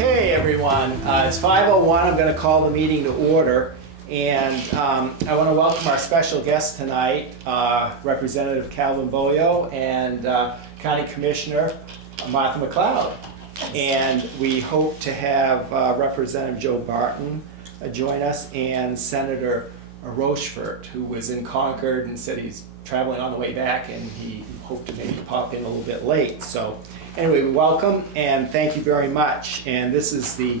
Okay, everyone, it's 5:01. I'm going to call the meeting to order, and I want to welcome our special guest tonight, Representative Calvin Boyo and County Commissioner Martha MacLeod. And we hope to have Representative Joe Barton join us, and Senator Rochefort, who was in Concord and said he's traveling on the way back, and he hoped to maybe pop in a little bit late. So anyway, welcome and thank you very much. And this is the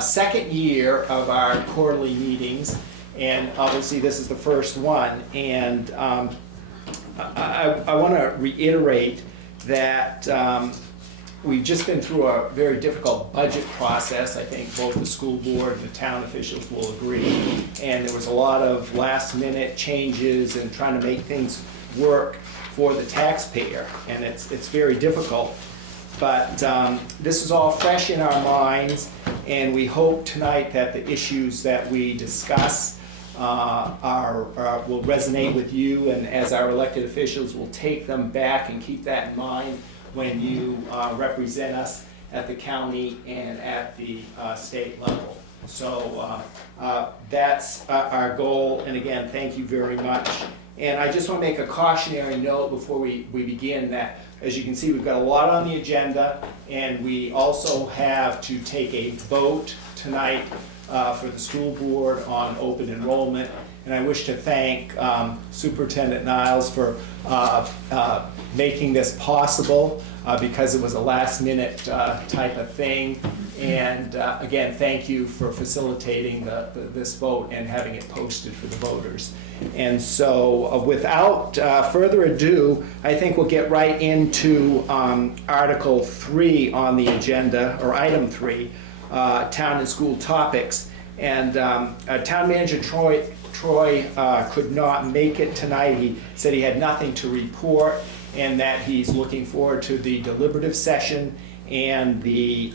second year of our quarterly meetings, and obviously this is the first one. And I want to reiterate that we've just been through a very difficult budget process. I think both the school board and the town officials will agree. And there was a lot of last minute changes and trying to make things work for the taxpayer. And it's very difficult. But this is all fresh in our minds, and we hope tonight that the issues that we discuss will resonate with you, and as our elected officials will take them back and keep that in mind when you represent us at the county and at the state level. So that's our goal, and again, thank you very much. And I just want to make a cautionary note before we begin that, as you can see, we've got a lot on the agenda, and we also have to take a vote tonight for the school board on open enrollment. And I wish to thank Superintendent Niles for making this possible because it was a last minute type of thing. And again, thank you for facilitating this vote and having it posted for the voters. And so without further ado, I think we'll get right into Article 3 on the agenda, or Item 3, Town and School Topics. And Town Manager Troy could not make it tonight. He said he had nothing to report, and that he's looking forward to the deliberative session and the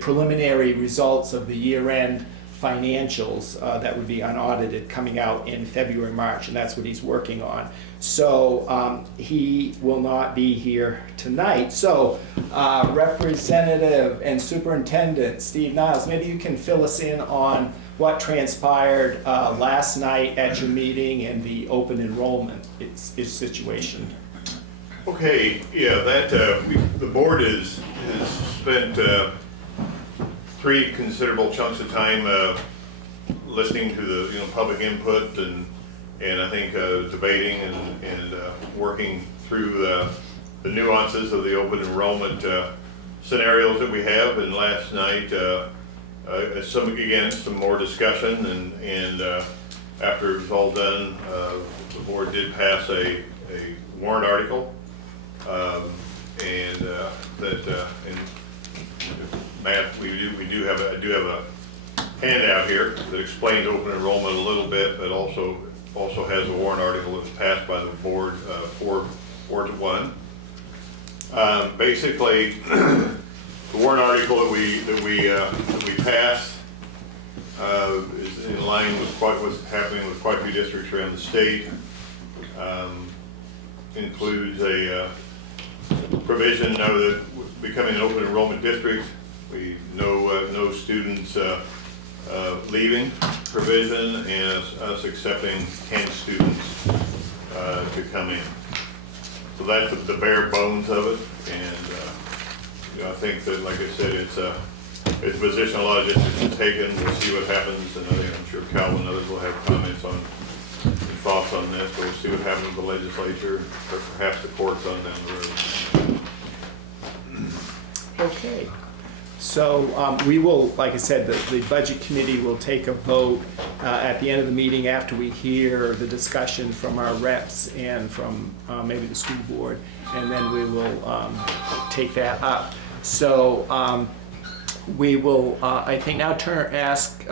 preliminary results of the year-end financials that would be unaudited coming out in February, March, and that's what he's working on. So he will not be here tonight. So Representative and Superintendent Steve Niles, maybe you can fill us in on what transpired last night at your meeting and the open enrollment situation. Okay, yeah, the board has spent 3 considerable chunks of time listening to the public input and I think debating and working through the nuances of the open enrollment scenarios that we have. And last night, some more discussion, and after it was all done, the board did pass a warrant article, and Matt, I do have a handout here that explains open enrollment a little bit, but also has a warrant article that was passed by the board 4-1. Basically, the warrant article that we passed is in line with what's happening with quite a few districts around the state. Includes a provision now that becoming an open enrollment district, we no students leaving provision, and us accepting 10 students to come in. So that's the bare bones of it, and I think that, like I said, it's a position a lot of districts have taken. We'll see what happens, and I'm sure Calvin and others will have comments on and thoughts on this, but we'll see what happens with the legislature, or perhaps the courts on down the road. Okay. So we will, like I said, the budget committee will take a vote at the end of the meeting after we hear the discussion from our reps and from maybe the school board, and then we will take that up. So we will, I think, now ask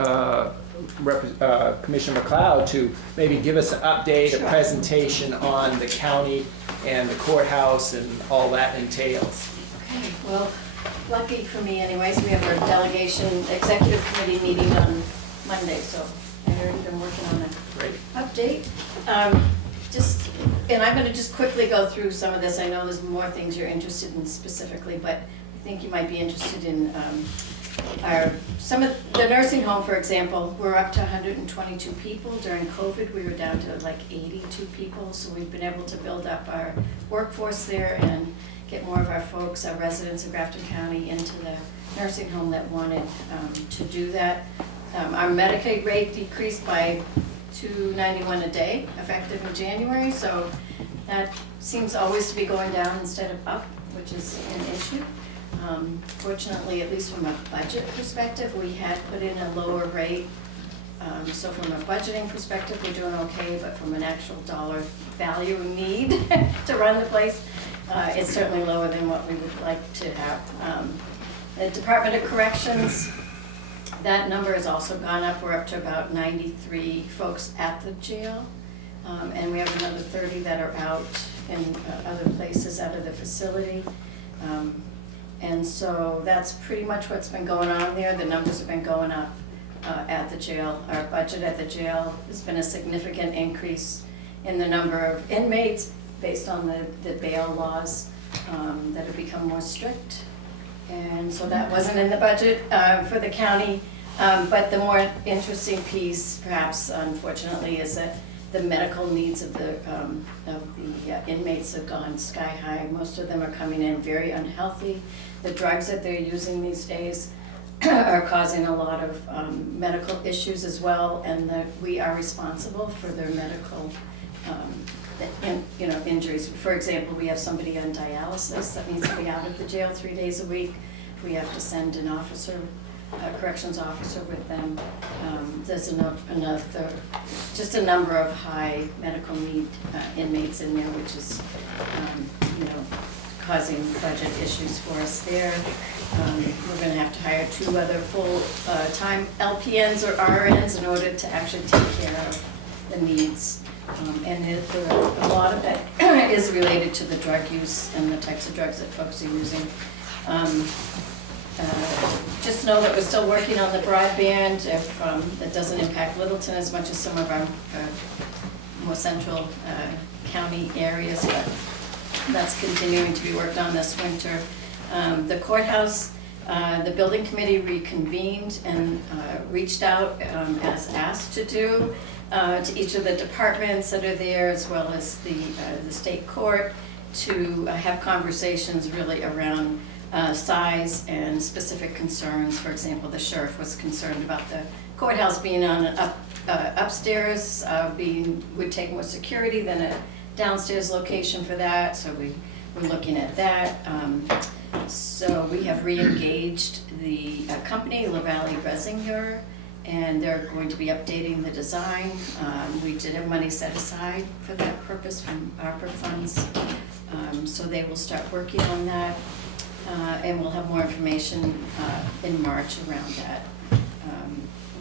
Commissioner MacLeod to maybe give us an update, a presentation on the county and the courthouse and all that entails. Okay, well, lucky for me anyways, we have our delegation executive committee meeting on Monday, so I've already been working on a Great. update. And I'm going to just quickly go through some of this. I know there's more things you're interested in specifically, but think you might be interested in some of the nursing home, for example. We're up to 122 people. During COVID, we were down to like 82 people. So we've been able to build up our workforce there and get more of our folks, our residents of Grafton County, into the nursing home that wanted to do that. Our Medicaid rate decreased by $291 a day, effective in January. So that seems always to be going down instead of up, which is an issue. Fortunately, at least from a budget perspective, we had put in a lower rate. So from a budgeting perspective, we're doing okay, but from an actual dollar value need to run the place, it's certainly lower than what we would like to have. The Department of Corrections, that number has also gone up. We're up to about 93 folks at the jail. And we have another 30 that are out in other places out of the facility. And so that's pretty much what's been going on there. The numbers have been going up at the jail. Our budget at the jail has been a significant increase in the number of inmates based on the bail laws that have become more strict. And so that wasn't in the budget for the county. But the more interesting piece, perhaps unfortunately, is that the medical needs of the inmates have gone sky high. Most of them are coming in very unhealthy. The drugs that they're using these days are causing a lot of medical issues as well, and that we are responsible for their medical injuries. For example, we have somebody on dialysis that needs to be out of the jail 3 days a week. We have to send an officer, a corrections officer with them. There's just a number of high medical need inmates in there, which is, causing budget issues for us there. We're going to have to hire 2 other full-time LPNs or RNs in order to actually take care of the needs. And a lot of that is related to the drug use and the types of drugs that folks are using. Just know that we're still working on the broadband. If that doesn't impact Littleton as much as some of our more central county areas, but that's continuing to be worked on this winter. The courthouse, the building committee reconvened and reached out as asked to do to each of the departments that are there, as well as the state court, to have conversations really around size and specific concerns. For example, the sheriff was concerned about the courthouse being on upstairs, would take more security than a downstairs location for that, so we're looking at that. So we have re-engaged the company, LaValle Resinger, and they're going to be updating the design. We did have money set aside for that purpose from ARPA funds, so they will start working on that, and we'll have more information in March around that.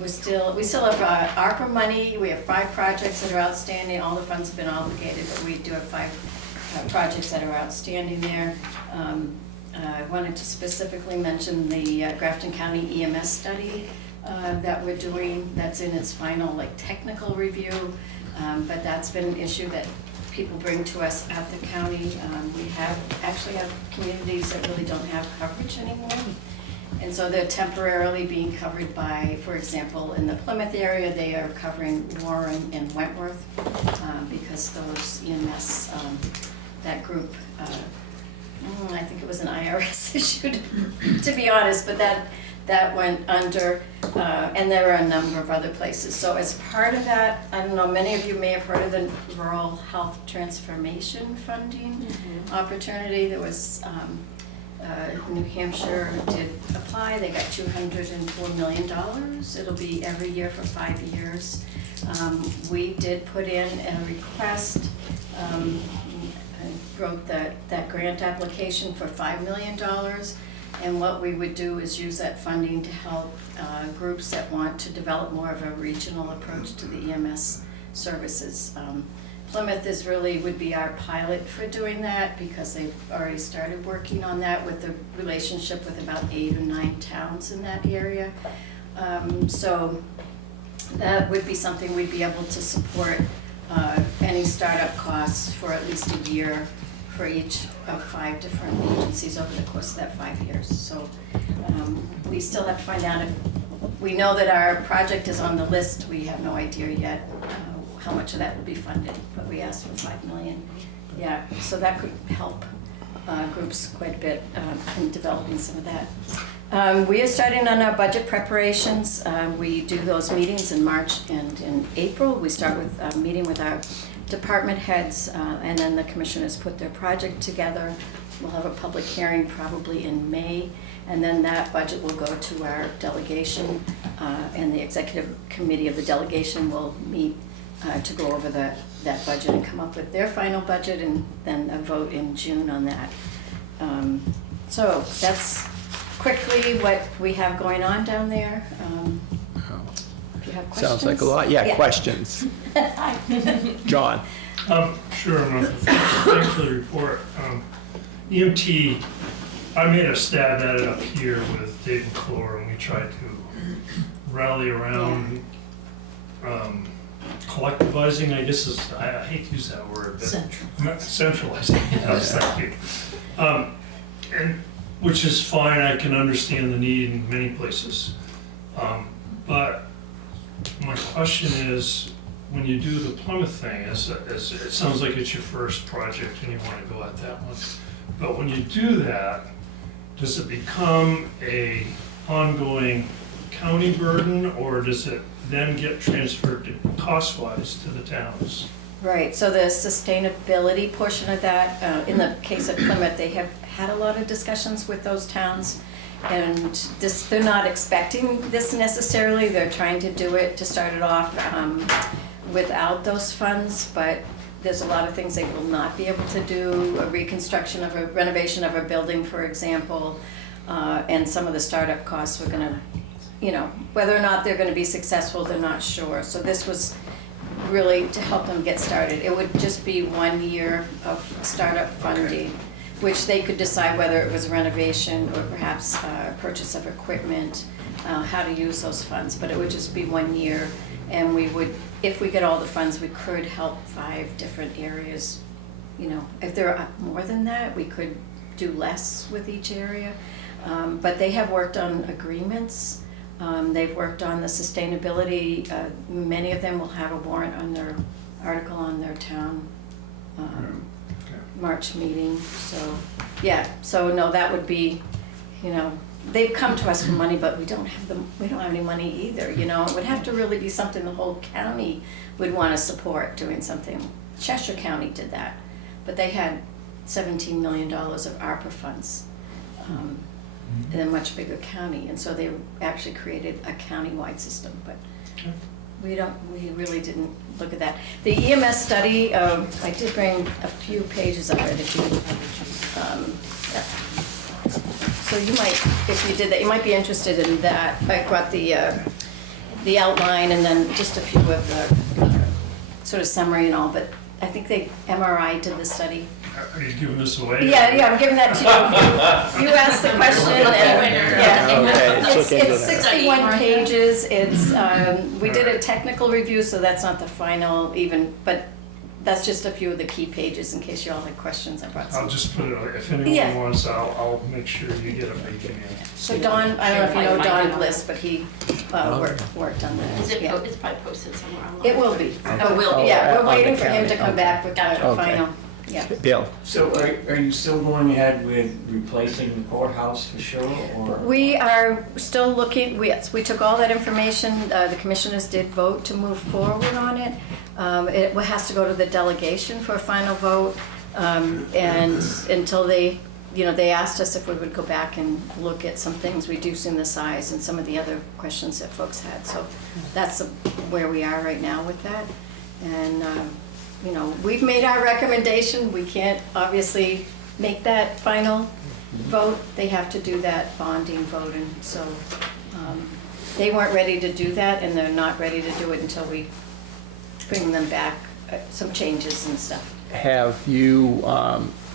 We still have ARPA money. We have 5 projects that are outstanding. All the funds have been obligated, but we do have 5 projects that are outstanding there. I wanted to specifically mention the Grafton County EMS study that we're doing. That's in its final technical review, but that's been an issue that people bring to us at the county. We actually have communities that really don't have coverage anymore. And so they're temporarily being covered by, for example, in the Plymouth area, they are covering Warren and Wentworth because those EMS, that group, I think it was an IRS issue, to be honest, but that went under, and there are a number of other places. So as part of that, I don't know, many of you may have heard of the Rural Health Transformation Funding opportunity. There was New Hampshire did apply. They got $204 million. It'll be every year for 5 years. We did put in a request, wrote that grant application for $5 million. And what we would do is use that funding to help groups that want to develop more of a regional approach to the EMS services. Plymouth would be our pilot for doing that because they've already started working on that with the relationship with about 8 or 9 towns in that area. So that would be something we'd be able to support any startup costs for at least a year for each of 5 different agencies over the course of that 5 years. So we still have to find out if, we know that our project is on the list. We have no idea yet how much of that will be funded, but we asked for $5 million. Yeah, so that could help groups quite a bit in developing some of that. We are starting on our budget preparations. We do those meetings in March and in April. We start with a meeting with our department heads, and then the commissioners put their project together. We'll have a public hearing probably in May, and then that budget will go to our delegation, and the executive committee of the delegation will meet to go over that budget and come up with their final budget, and then a vote in June on that. So that's quickly what we have going on down there. If you have questions. Sounds like a lot. Yeah, questions. John. Sure, thanks for the report. EMT, I made a stab at it up here with Dave McClure, and we tried to rally around collectivizing, I guess is, I hate to use that word. But centralizing, yes, thank you. And which is fine, I can understand the need in many places. But my question is, when you do the Plymouth thing, it sounds like it's your first project and you want to go at that one. But when you do that, does it become a ongoing county burden, or does it then get transferred cost-wise to the towns? Right, so the sustainability portion of that, in the case of Plymouth, they have had a lot of discussions with those towns, and they're not expecting this necessarily. They're trying to do it, to start it off without those funds, but there's a lot of things they will not be able to do, a reconstruction of a renovation of a building, for example, and some of the startup costs we're gonna, whether or not they're gonna be successful, they're not sure. So this was really to help them get started. It would just be 1 year of startup funding, which they could decide whether it was a renovation or perhaps purchase of equipment, how to use those funds. But it would just be 1 year, and we would, if we get all the funds, we could help 5 different areas. If there are more than that, we could do less with each area. But they have worked on agreements. They've worked on the sustainability. Many of them will have a warrant on their article on their town March meeting. So, yeah. So no, that would be, they've come to us for money, but we don't have any money either. It would have to really be something the whole county would want to support, doing something. Cheshire County did that, but they had $17 million of ARPA funds. In a much bigger county, and so they actually created a county-wide system, but we really didn't look at that. The EMS study, I did bring a few pages of it if you, yeah. So you might, if you did that, you might be interested in that. I brought the outline and then just a few of the sort of summary and all, but I think MRI did the study. Are you giving this away? Yeah, I'm giving that to you. You asked the question, and it's 61 pages. It's we did a technical review, so that's not the final even, but that's just a few of the key pages in case you all had questions. I brought some. I'll just put it, if anyone wants, I'll make sure you get it. So Don, I don't know if you know Don Bliss, but he worked on that. Is it, it's probably posted somewhere online. It will be. It will be. Yeah, we're On the waiting for him to county. come back with the final. Yeah. Bill. So are you still going ahead with replacing the courthouse for sure, or? We are still looking, we took all that information, the commissioners did vote to move forward on it. It has to go to the delegation for a final vote, and until they asked us if we would go back and look at some things, reducing the size and some of the other questions that folks had. So that's where we are right now with that. And we've made our recommendation. We can't obviously make that final vote. They have to do that bonding vote, and so they weren't ready to do that, and they're not ready to do it until we bring them back some changes and stuff. Have you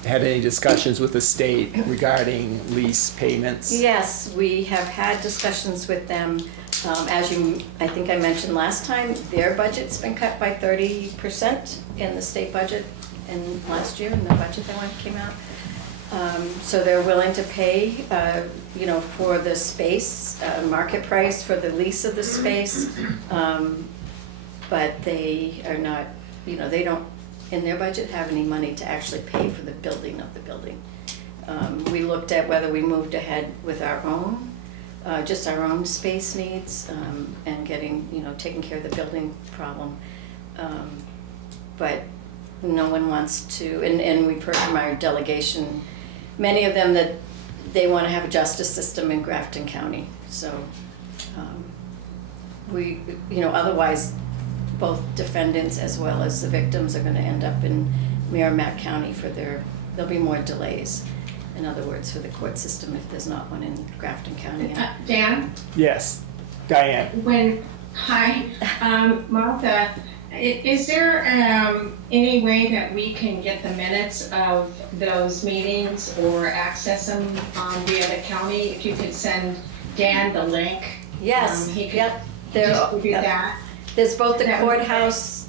had any discussions with the state regarding lease payments? Yes, we have had discussions with them. As I think I mentioned last time, their budget's been cut by 30% in the state budget. in last year in the budget that came out. So they're willing to pay, for the space, market price for the lease of the space. But they are not, they don't, in their budget, have any money to actually pay for the building of the building. We looked at whether we moved ahead with our own, just our own space needs, and getting, taking care of the building problem. But no one wants to, and we've heard from our delegation, many of them that they want to have a justice system in Grafton County. So otherwise, both defendants as well as the victims are going to end up in Merrimack County there'll be more delays. In other words, for the court system if there's not one in Grafton County. Dan, Yes, Diane. hi, Martha, is there any way that we can get the minutes of those meetings or access them via the county? If you could send Dan the link. Yes, He could yep. distribute that. There's both the That would be courthouse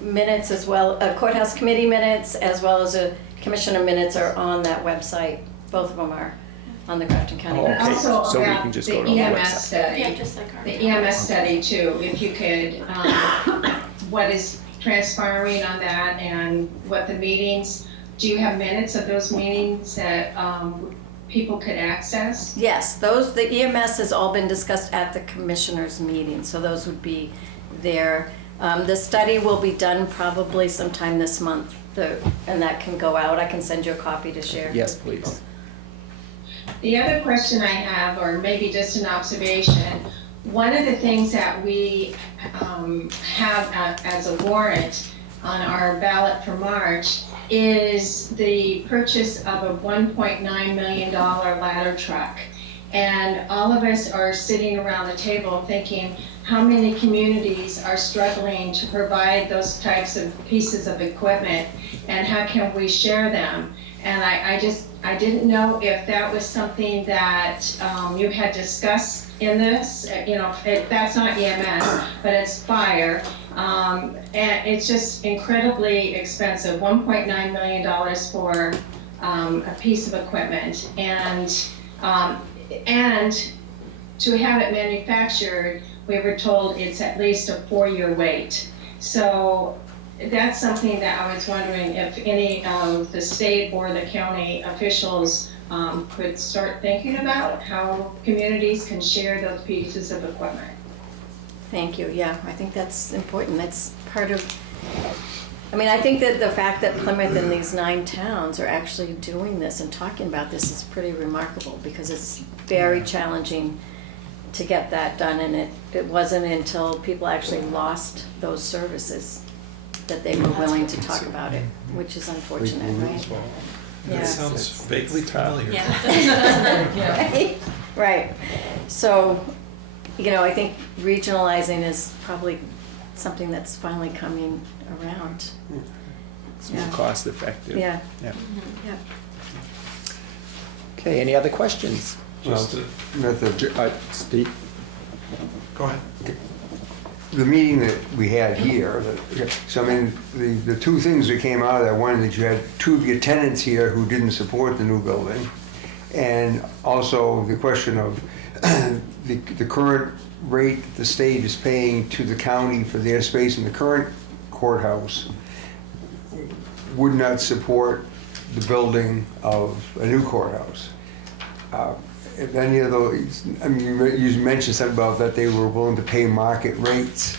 minutes as well, courthouse committee minutes as well as a commissioner minutes are on that website. Both of them are on the Grafton County Oh, And okay. website. also So we about can just the go to the EMS website. study. Yeah, just like our. The EMS study too, if you could, what is transpiring on that and what the meetings, do you have minutes of those meetings that people could access? Yes, the EMS has all been discussed at the commissioners' meeting, so those would be there. The study will be done probably sometime this month, and that can go out. I can send you a copy to share. Yes, please. The other question I have, or maybe just an observation, one of the things that we have as a warrant on our ballot for March is the purchase of a $1.9 million ladder truck. And all of us are sitting around the table thinking, how many communities are struggling to provide those types of pieces of equipment, and how can we share them? And I didn't know if that was something that you had discussed in this. That's not EMS, but it's fire. And it's just incredibly expensive, $1.9 million for a piece of equipment. And to have it manufactured, we were told it's at least a 4-year wait. So that's something that I was wondering if any of the state or the county officials could start thinking about how communities can share those pieces of equipment. Thank you, yeah, I think that's important. That's part of, I think that the fact that Plymouth and these 9 towns are actually doing this and talking about this is pretty remarkable, because it's very challenging to get that done, and it wasn't until people actually lost those services that they were willing to talk about it, which is unfortunate, right? Yeah. That sounds vaguely familiar. Yeah. Right. So, I think regionalizing is probably something that's finally coming around. It's more Yeah. cost effective. Yeah. Yeah. Yeah. Okay, any other questions? Just to, Steve? go ahead. The meeting that we had here, the two things that came out of that, one, that you had 2 of your tenants here who didn't support the new building, and also the question of the current rate the state is paying to the county for their space in the current courthouse would not support the building of a new courthouse. If any of those, you mentioned something about that they were willing to pay market rates.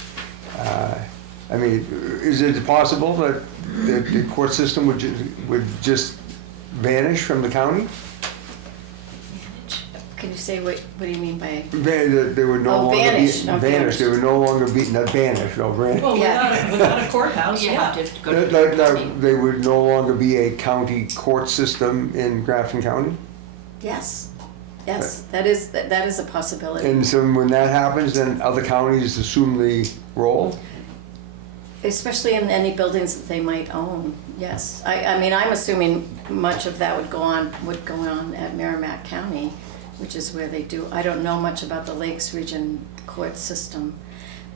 Is it possible that the court system would just vanish from the county? Can you say what do you mean by? They would no longer vanish. be Oh, vanished. They would no longer be not vanished. No, vanish. Well, Yeah. without a courthouse, you have to go to the county. They would no longer be a county court system in Grafton County. Yes, that is a possibility. And so when that happens, then other counties assume the role. Especially in any buildings that they might own, yes. I'm assuming much of that would go on at Merrimack County, which is where they do. I don't know much about the Lakes Region court system,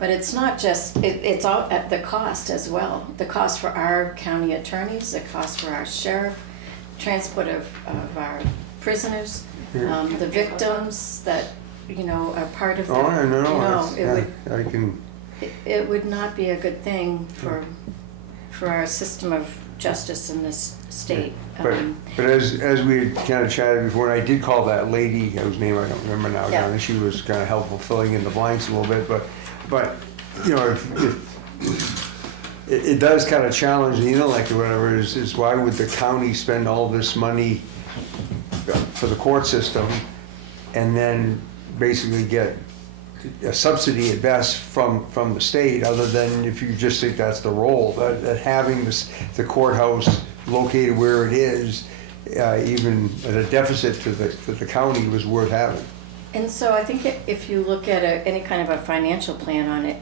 But it's not just, it's all at the cost as well. The cost for our county attorneys, the cost for our sheriff, transport of our prisoners, the victims that, you know, are part of that. Oh, I know, You know, that's- it would, yeah, I can, it would not be a good thing for our system of justice in this state. but as we had kind of chatted before, and I did call that lady, whose name I don't remember now, Yeah. and she was kind of helpful filling in the blanks a little bit, but, you know, if it does kind of challenge the intellect or whatever, is why would the county spend all this money for the court system and then basically get a subsidy at best from the state, other than if you just think that's the role, that having the courthouse located where it is, even at a deficit to the county, was worth having. And so I think if you look at any kind of a financial plan on it,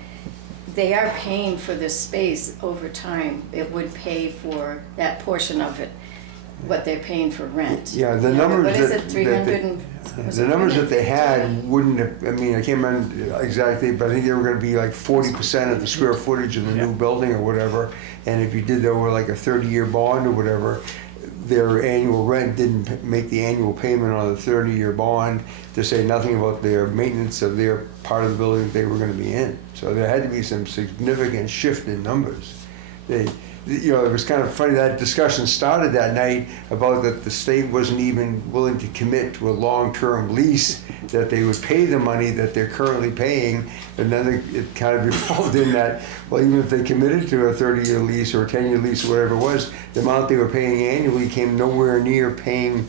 they are paying for this space over time. It would pay for that portion of it, what they're paying for rent. Yeah, the You know, numbers what is that- it, 300 and? was The it numbers that they 350? had wouldn't have, I mean, I can't remember exactly, but I think they were gonna be like 40% of the square footage of the new building or whatever. And if you did that over like a 30-year bond or whatever, their annual rent didn't make the annual payment on the 30-year bond, to say nothing about their maintenance of their part of the building that they were gonna be in. So there had to be some significant shift in numbers. You know, it was kind of funny, that discussion started that night about that the state wasn't even willing to commit to a long-term lease, that they would pay the money that they're currently paying, and then it kind of evolved in that, well, even if they committed to a 30-year lease or a 10-year lease or whatever it was, the amount they were paying annually came nowhere near paying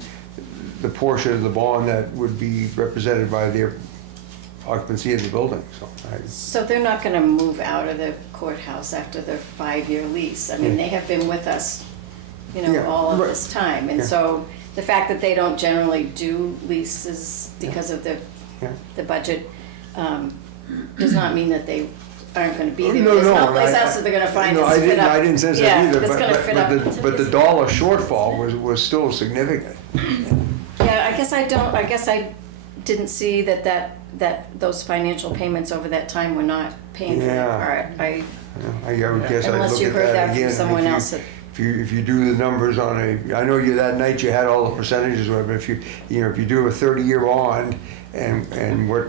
the portion of the bond that would be represented by their occupancy of the building, so. So they're not gonna move out of the courthouse after their 5-year lease. I mean, they have been with us, you know, Yeah, all of right. this time. And Yeah. so the fact that they don't generally do leases because of Yeah. the budget, does not mean that they aren't gonna be there. No, There's no, no place I- else that they're gonna find No, that's fit up. I didn't sense that Yeah, either, that's gonna fit up. but the dollar shortfall was still significant. Yeah, I guess I didn't see that those financial payments over that time were not paying for that Yeah. part. I would guess I'd Unless look you at heard that that again. from someone else. If you do the numbers on I know that night you had all the percentages, but if you do a 30-year bond and what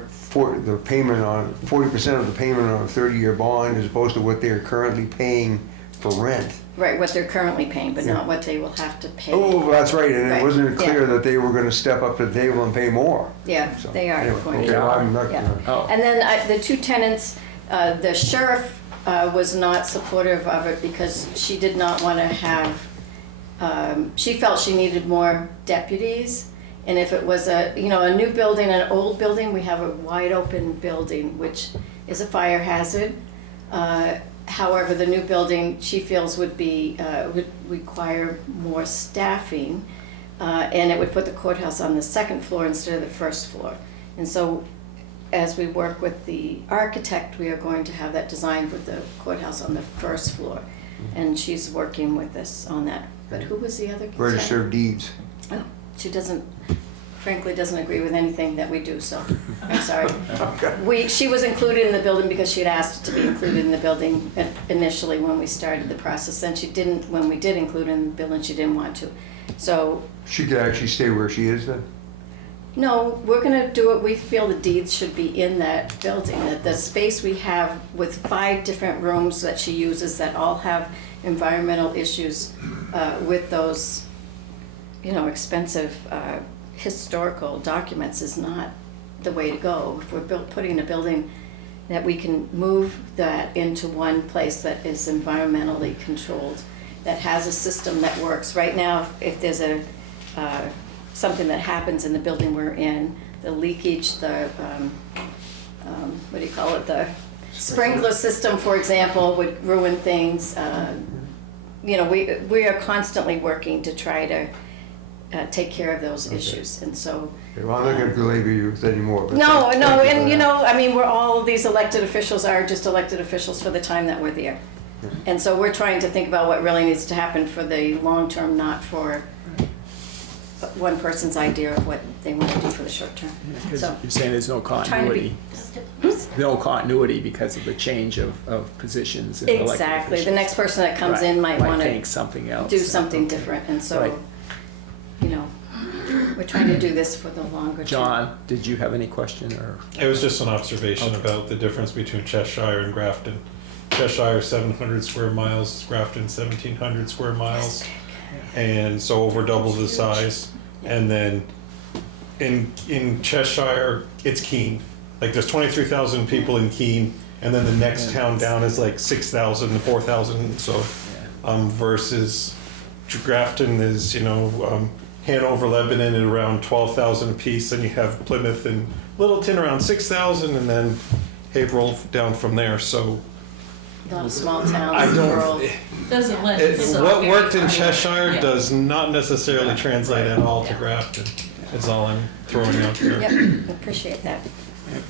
the payment on 40% of the payment on a 30-year bond as opposed to what they're currently paying for rent. Right, what they're currently paying, but Yeah. not what they will have to pay. Oh, that's right, and it Right, wasn't clear yeah. that they were gonna step up to the table and pay more. Yeah, So, they are anyway, going okay, to. well, I'm not Yeah. gonna. And then the two tenants, the sheriff was not supportive of it because she did not want to have, she felt she needed more deputies. And if it was a new building, an old building, we have a wide open building, which is a fire hazard. However, the new building, she feels would require more staffing, and it would put the courthouse on the second floor instead of the first floor. And so, as we work with the architect, we are going to have that designed with the courthouse on the first floor. And she's working with us on that. But who was the other? Register of Deeds. Oh, she frankly doesn't agree with anything that we do, so I'm sorry. She was included in the building because she had asked to be included in the building initially when we started the process. Then she didn't, when we did include her in the building, she didn't want to. So, She could actually stay where she is then? no, we're gonna do it, we feel the deeds should be in that building. That the space we have with 5 different rooms that she uses that all have environmental issues with those, expensive historical documents is not the way to go. If we're putting a building that we can move that into one place that is environmentally controlled, that has a system that works. Right now, if there's something that happens in the building we're in, the leakage, the the sprinkler system, for example, would ruin things. We are constantly working to try to take care of those issues, and so. Okay, well, I'm not gonna belabor you with any more. but No, thank you for that. we're all, these elected officials are just elected officials for the time that we're there. And so we're trying to think about what really needs to happen for the long term, not for one person's idea of what they want to do for the short term. Because So, you're saying there's no trying to continuity. be, no continuity because of the change of positions. In elected Exactly. The officials. next person that comes Right. in might want think to something else. do something different, and so, Right. you know, we're trying to do this for the longer term. John, did you have any question or? It was just an observation Okay. about the difference between Cheshire and Grafton. Cheshire 700 square miles, Grafton 1,700 square miles, and so over double the size. And then in Cheshire, it's Keene. Like there's 23,000 people in Keene, and then the next town down is like 6,000, 4,000. So versus Grafton is, Hanover, Lebanon at around 12,000 apiece, and you have Plymouth and Littleton around 6,000, and then Haverhill down from there. So A lot of small towns I in the world. don't. Doesn't lend itself What very worked in far. Cheshire Yeah. does not necessarily translate at all to Yeah. Grafton. Is all I'm throwing out there. Yep, appreciate that.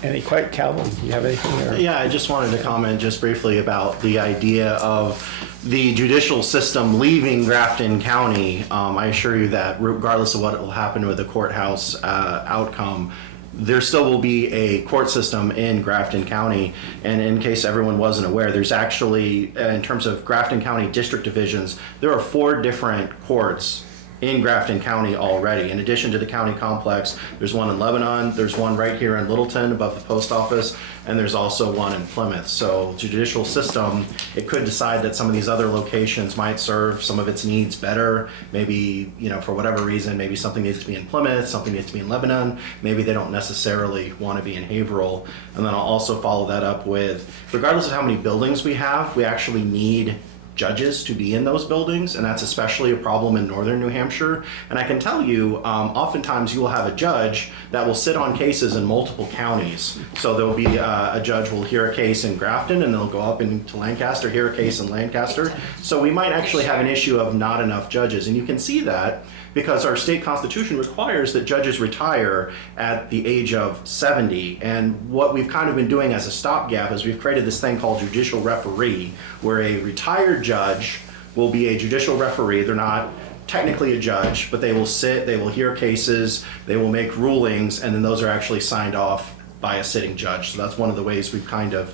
Any quite, Calvin, do you have anything? Or? Yeah, I just wanted to comment just briefly about the idea of the judicial system leaving Grafton County. I assure you that regardless of what will happen with the courthouse outcome, there still will be a court system in Grafton County. And in case everyone wasn't aware, there's actually, in terms of Grafton County district divisions, there are 4 different courts in Grafton County already. In addition to the county complex, there's one in Lebanon, there's one right here in Littleton above the post office, and there's also one in Plymouth. So judicial system, it could decide that some of these other locations might serve some of its needs better. Maybe, for whatever reason, maybe something needs to be in Plymouth, something needs to be in Lebanon. Maybe they don't necessarily want to be in Haverhill. And then I'll also follow that up with, regardless of how many buildings we have, we actually need judges to be in those buildings, and that's especially a problem in northern New Hampshire. And I can tell you, oftentimes you will have a judge that will sit on cases in multiple counties. So there will be a judge will hear a case in Grafton, and they'll go up into Lancaster, hear a case in Lancaster. So we might actually have an issue of not enough judges, and you can see that because our state constitution requires that judges retire at the age of 70. And what we've kind of been doing as a stopgap is we've created this thing called judicial referee, where a retired judge will be a judicial referee. They're not technically a judge, but they will sit, they will hear cases, they will make rulings, and then those are actually signed off by a sitting judge. So that's one of the ways we've kind of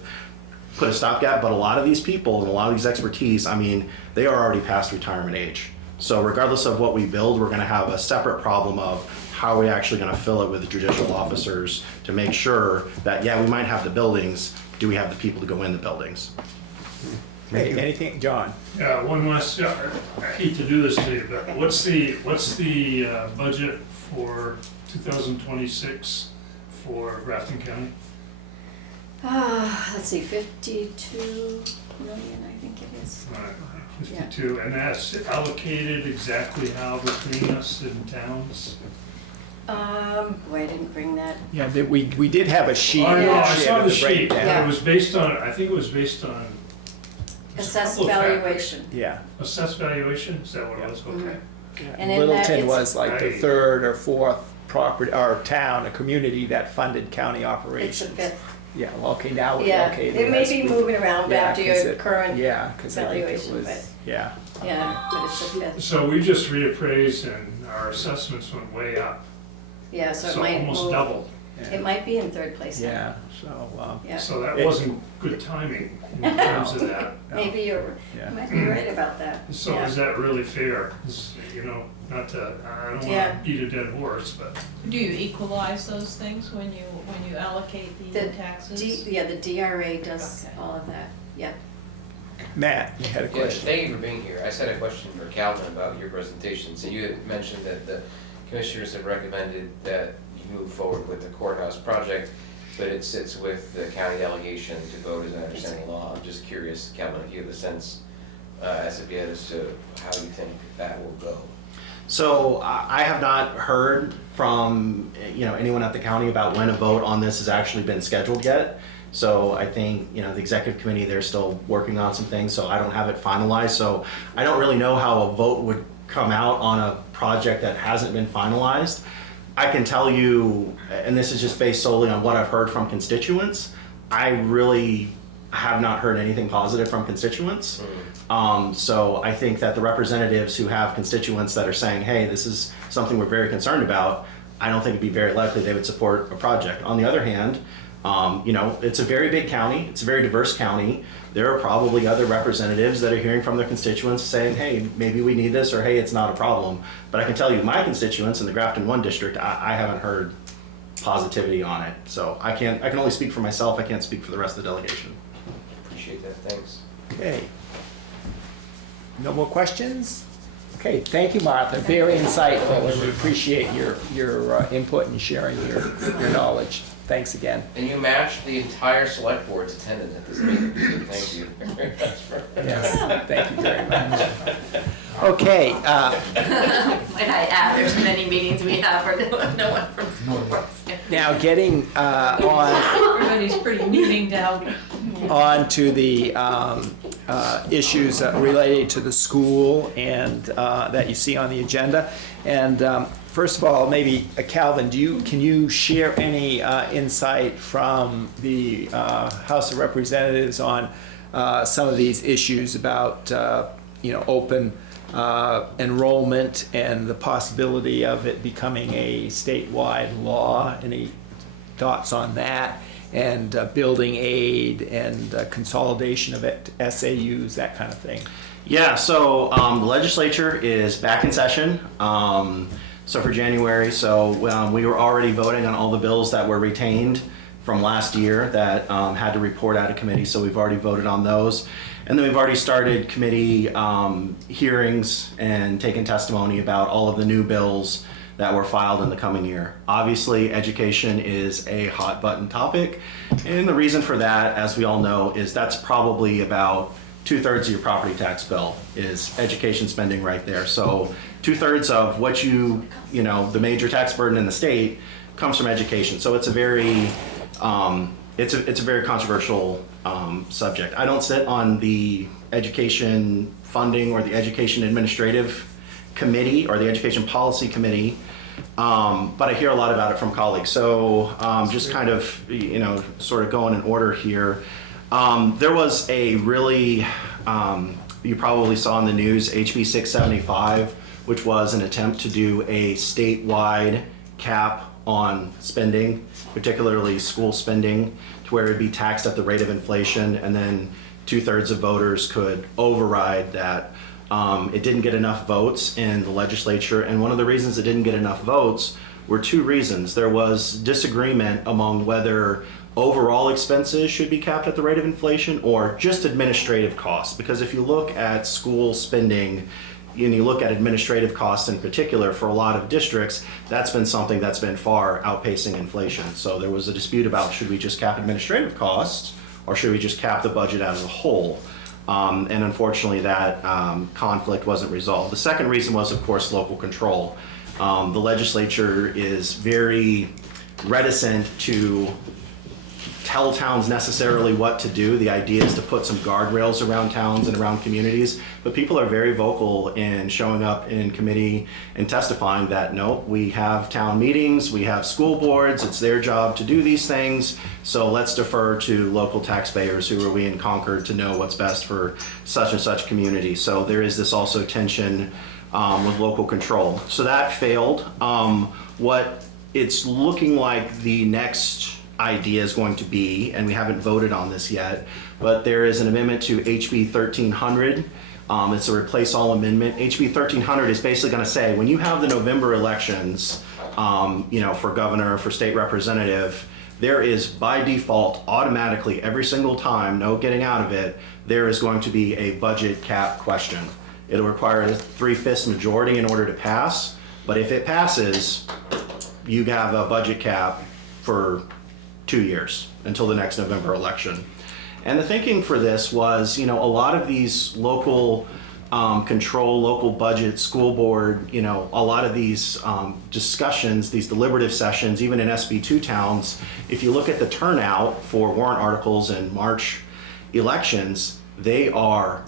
put a stopgap. But a lot of these people and a lot of these expertise, they are already past retirement age. So regardless of what we build, we're going to have a separate problem of how are we actually going to fill it with judicial officers to make sure that, yeah, we might have the buildings, do we have the people to go in the buildings? Hey, anything, John? Yeah, one last, I hate to do this to you, but what's the budget for 2026 for Grafton County? Let's see, 52 million, I think it is. All right, 52, and that's allocated exactly how between us and towns? Boy, I didn't bring that. Yeah, we did have a sheet. Oh, no, I shared saw with the sheet, breakdown. Yeah. it was based on, I think it was based on. there's a Assessed couple of factors. valuation. Yeah. Assessed valuation, is that what it was? Okay. And in that Littleton it's- was like the Right. 3rd or 4th property, or town, a community that funded county It's operations. a 5th. Yeah, well, okay, now, Yeah, okay. it may be moving around back to your current, Yeah, because I think it valuation, was, but- yeah. yeah, but it's a 5th. So we just reappraised and our assessments went way up, Yeah, so it so might almost move. doubled. It might be in 3rd place now. Yeah, so, Yeah, So that It- wasn't good timing in terms of that. maybe you yeah. might be right about that. So Yeah. is that really fair? Not to, I don't Yeah. wanna beat a dead horse, but Do you equalize those things when you allocate the The taxes? Yeah, the DRA does Okay. all of that, yeah. Matt, you had a Yeah, question? thank you for being here. I just had a question for Calvin about your presentation. So you had mentioned that the commissioners have recommended that you move forward with the courthouse project, but it sits with the county delegation to vote, as I understand the law. I'm just curious, Calvin, if you have a sense as of yet as to how you think that will go. So I have not heard from anyone at the county about when a vote on this has actually been scheduled yet. So I think the executive committee, they're still working on some things, so I don't have it finalized. So I don't really know how a vote would come out on a project that hasn't been finalized. I can tell you, and this is just based solely on what I've heard from constituents, I really have not heard anything positive from constituents. So I think that the representatives who have constituents that are saying, hey, this is something we're very concerned about, I don't think it'd be very likely they would support a project. On the other hand, You know, it's a very big county, it's a very diverse county. There are probably other representatives that are hearing from their constituents saying, hey, maybe we need this, or hey, it's not a problem. But I can tell you, my constituents in the Grafton 1 district, I haven't heard positivity on it. So I can only speak for myself, I can't speak for the rest of the delegation. Appreciate that, thanks. Okay. No more questions? Okay, thank you, Martha. Very insightful, and we appreciate your input and sharing your knowledge. Thanks again. And you matched the entire select board's attendance at this meeting, so thank you very much for. Yes, thank you very much. Okay, Might I add, there's many meetings we have where no one from school works. now getting Everybody's pretty meeting down. on to the issues related to the school and that you see on the agenda. And first of all, maybe Calvin, can you share any insight from the House of Representatives on some of these issues about open enrollment and the possibility of it becoming a statewide law? Any thoughts on that? And building aid and consolidation of SAUs, that kind of thing. Yeah, so the legislature is back in session. So for January, we were already voting on all the bills that were retained from last year that had to report out of committee. So we've already voted on those. And then we've already started committee hearings and taken testimony about all of the new bills that were filed in the coming year. Obviously, education is a hot button topic. And the reason for that, as we all know, is that's probably about 2/3 of your property tax bill is education spending right there. So 2/3 of what the major tax burden in the state comes from education. So it's a very, it's a very controversial subject. I don't sit on the education funding or the education administrative committee or the education policy committee, but I hear a lot about it from colleagues. So just kind of, sort of going in order here. There was a really, you probably saw in the news, HB 675, which was an attempt to do a statewide cap on spending, particularly school spending, to where it'd be taxed at the rate of inflation, and then 2/3 of voters could override that. It didn't get enough votes in the legislature, and one of the reasons it didn't get enough votes were two reasons. There was disagreement among whether overall expenses should be capped at the rate of inflation or just administrative costs. Because if you look at school spending, and you look at administrative costs in particular for a lot of districts, that's been something that's been far outpacing inflation. So there was a dispute about, should we just cap administrative costs or should we just cap the budget as a whole? And unfortunately that conflict wasn't resolved. The second reason was, of course, local control. The legislature is very reticent to tell towns necessarily what to do. The idea is to put some guardrails around towns and around communities, but people are very vocal in showing up in committee and testifying that, no, we have town meetings, we have school boards, it's their job to do these things, so let's defer to local taxpayers who are we in Concord to know what's best for such and such community. So there is this also tension with local control. So that failed. What it's looking like the next idea is going to be, and we haven't voted on this yet, but there is an amendment to HB 1300. It's a replace all amendment. HB 1300 is basically going to say, when you have the November elections, for governor, for state representative, there is by default, automatically, every single time, no getting out of it, there is going to be a budget cap question. It'll require a 3/5 majority in order to pass, but if it passes, you have a budget cap for 2 years until the next November election. And the thinking for this was, a lot of these local control, local budget, school board, a lot of these discussions, these deliberative sessions, even in SB2 towns, if you look at the turnout for warrant articles and March elections, they are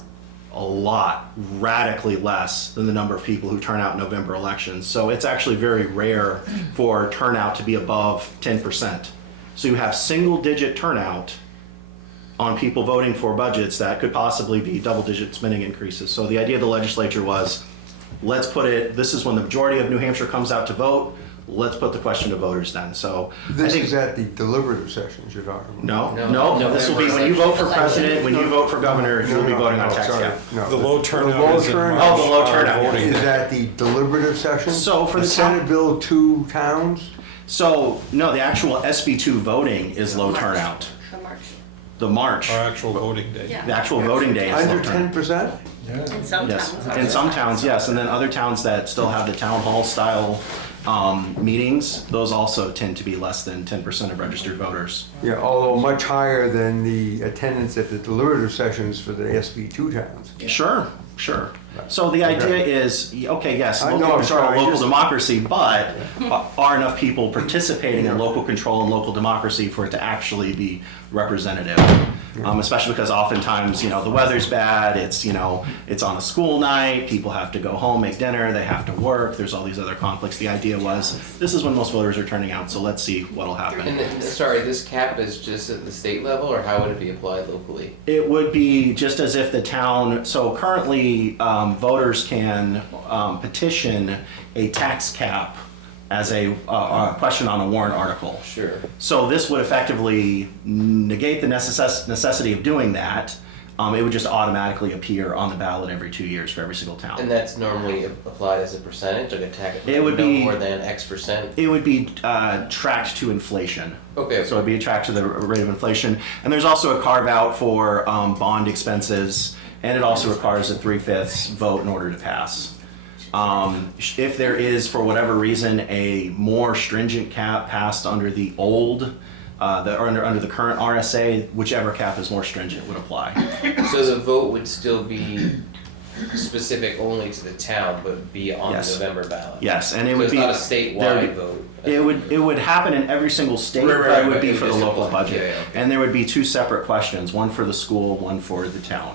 a lot, radically less than the number of people who turn out in November elections. So it's actually very rare for turnout to be above 10%. So you have single-digit turnout on people voting for budgets that could possibly be double-digit spending increases. So the idea of the legislature was, let's put it, this is when the majority of New Hampshire comes out to vote, let's put the question to voters then. So I This think is at the deliberative sessions you're talking about. no, this will be when you vote for president, when you vote for governor, you'll be voting on tax sorry, cap. no. The low turnout low is in turnout March. Oh, the low turnout. Voting Is day. that the deliberative session? So for the Senate Bill 2 towns? So no, the actual SB2 voting is low turnout. The March. The March, Our actual voting day. Yeah. the actual voting day is low Under turnout. 10%? In some Yes, towns. in some towns, yes, and then other towns that still have the town hall style meetings, those also tend to be less than 10% of registered voters. Yeah, although much higher than the attendance at the deliberative sessions for the SB2 towns. Sure, sure. So the idea is, okay, yes, I know, local I'm control, sorry, local just- democracy, but are enough people participating in local control and local democracy for it to actually be representative? Especially because oftentimes, you know, the weather's bad, it's, you know, it's on a school night, people have to go home, make dinner, they have to work, there's all these other conflicts. The idea was, this is when most voters are turning out, so let's see what'll happen. And then, sorry, this cap is just at the state level, or how would it be applied locally? It would be just as if the town, so currently voters can petition a tax cap as a question on a warrant article. Sure. So this would effectively negate the necessity of doing that. It would just automatically appear on the ballot every 2 years for every single town. And that's normally applied as a percentage, like a tax, It would no be- more than X percent? It would be tracked to inflation. Okay. So it'd be tracked to the rate of inflation. And there's also a carve out for bond expenses, and it also requires a 3/5 vote in order to pass. If there is, for whatever reason, a more stringent cap passed under the old, under the current RSA, whichever cap is more stringent would apply. So the vote would still be specific only to the town, but be on Yes. the November ballot? Yes, and it So would it's be. not a there would statewide be- vote? It would happen in every single state, Right, right, but it would right, be it for the just local applies. budget. Yeah, yeah, okay. And there would be two separate questions, one for the school, one for the town.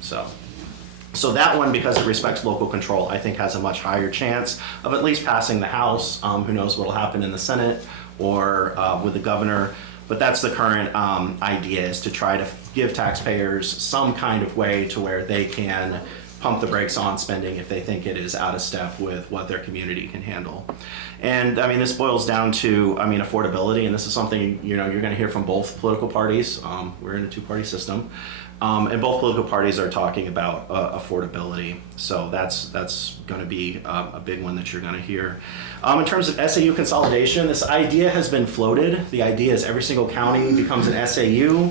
So that one, because it respects local control, I think has a much higher chance of at least passing the House. Who knows what'll happen in the Senate or with the governor. But that's the current idea, is to try to give taxpayers some kind of way to where they can pump the brakes on spending if they think it is out of step with what their community can handle. And I mean, this boils down to, I mean, affordability, and this is something, you know, you're gonna hear from both political parties. We're in a two-party system. And both political parties are talking about affordability. So that's gonna be a big one that you're gonna hear. In terms of SAU consolidation, this idea has been floated. The idea is every single county becomes an SAU,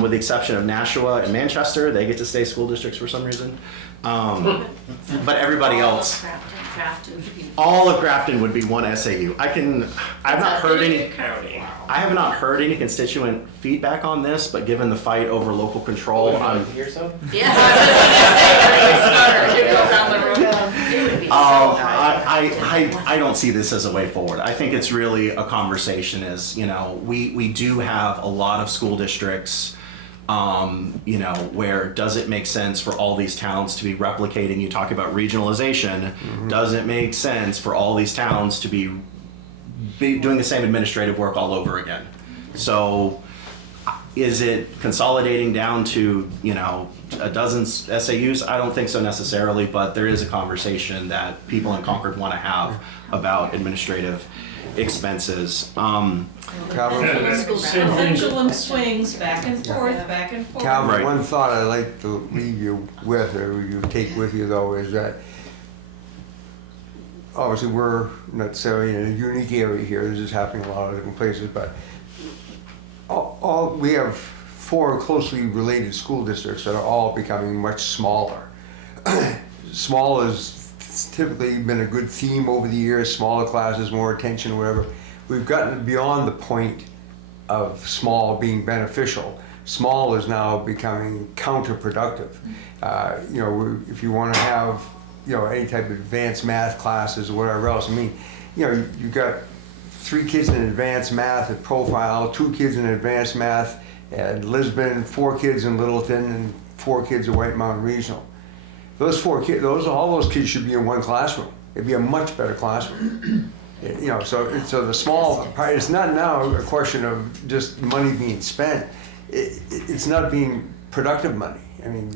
with the exception of Nashua and Manchester. They get to stay school districts for some reason. But everybody else, Grafton would be. all of Grafton would be one SAU. I have not heard any. I have not heard any constituent feedback on this, but given the fight over local control, Would you I'm, like to hear some? Yeah. It goes down the road. It would be so I don't see this as a way forward. I think it's really a conversation. Is, you know, we do have a lot of school districts, you know, where does it make sense for all these towns to be replicating? You talk about regionalization. Does it make sense for all these towns to be doing the same administrative work all over again? So is it consolidating down to, you know, a dozen SAUs? I don't think so necessarily, but there is a conversation that people in Concord want to have about administrative expenses. Calvin, Same thing. Pendulum swings back and forth, back and forth. Calvin, Right. one thought I'd like to leave you with, or you take with you though, is that obviously we're not necessarily in a unique area here. This is happening in a lot of different places, but we have 4 closely related school districts that are all becoming much smaller. Small has typically been a good theme over the years, smaller classes, more attention, whatever. We've gotten beyond the point of small being beneficial. Small is now becoming counterproductive. You know, if you want to have, you know, any type of advanced math classes or whatever else, I mean, you know, you've got 3 kids in advanced math at Profile, 2 kids in advanced math at Lisbon, 4 kids in Littleton, and 4 kids at White Mountain Regional. Those 4 kids, all those kids should be in one classroom. It'd be a much better classroom. You know, so the small part, it's not now a question of just money being spent. It's not being productive money. I mean,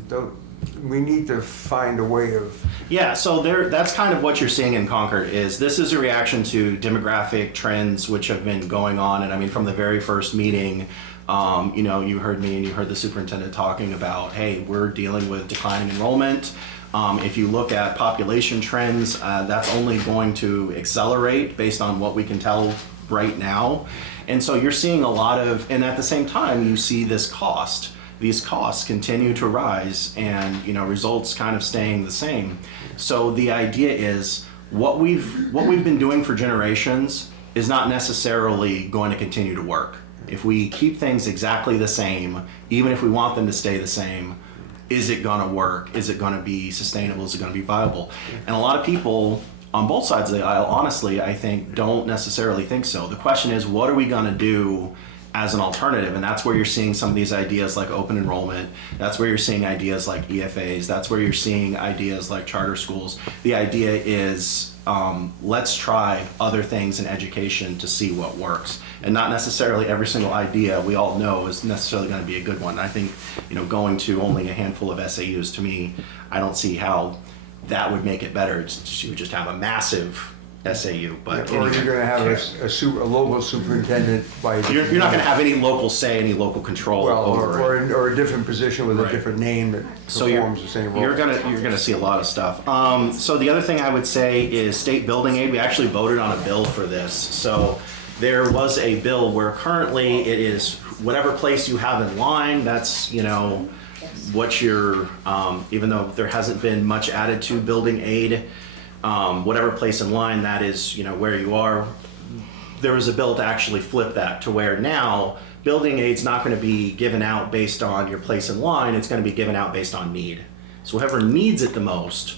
we need to find a way of, Yeah, so that's kind of what you're seeing in Concord is this is a reaction to demographic trends which have been going on. And I mean, from the very first meeting, you know, you heard me and you heard the superintendent talking about, hey, we're dealing with declining enrollment. If you look at population trends, that's only going to accelerate based on what we can tell right now. And so you're seeing a lot of, and at the same time, you see this cost. These costs continue to rise and, you know, results kind of staying the same. So the idea is what we've been doing for generations is not necessarily going to continue to work. If we keep things exactly the same, even if we want them to stay the same, is it going to work? Is it going to be sustainable? Is it going to be viable? And a lot of people on both sides of the aisle, honestly, I think don't necessarily think so. The question is, what are we going to do as an alternative? And that's where you're seeing some of these ideas like open enrollment. That's where you're seeing ideas like EFAs. That's where you're seeing ideas like charter schools. The idea is let's try other things in education to see what works. And not necessarily every single idea we all know is necessarily going to be a good one. I think, you know, going to only a handful of SAUs, to me, I don't see how that would make it better. You would just have a massive SAU, but or you're gonna have a local superintendent by. You're not gonna have any local say, any local control over it. Or a different position with Right. a different name that So performs the same role. you're gonna see a lot of stuff. So the other thing I would say is state building aid. We actually voted on a bill for this. So there was a bill where currently it is whatever place you have in line, that's, you know, what you're, even though there hasn't been much added to building aid, whatever place in line, that is, you know, where you are. There was a bill to actually flip that to where now building aid's not going to be given out based on your place in line, it's going to be given out based on need. So whoever needs it the most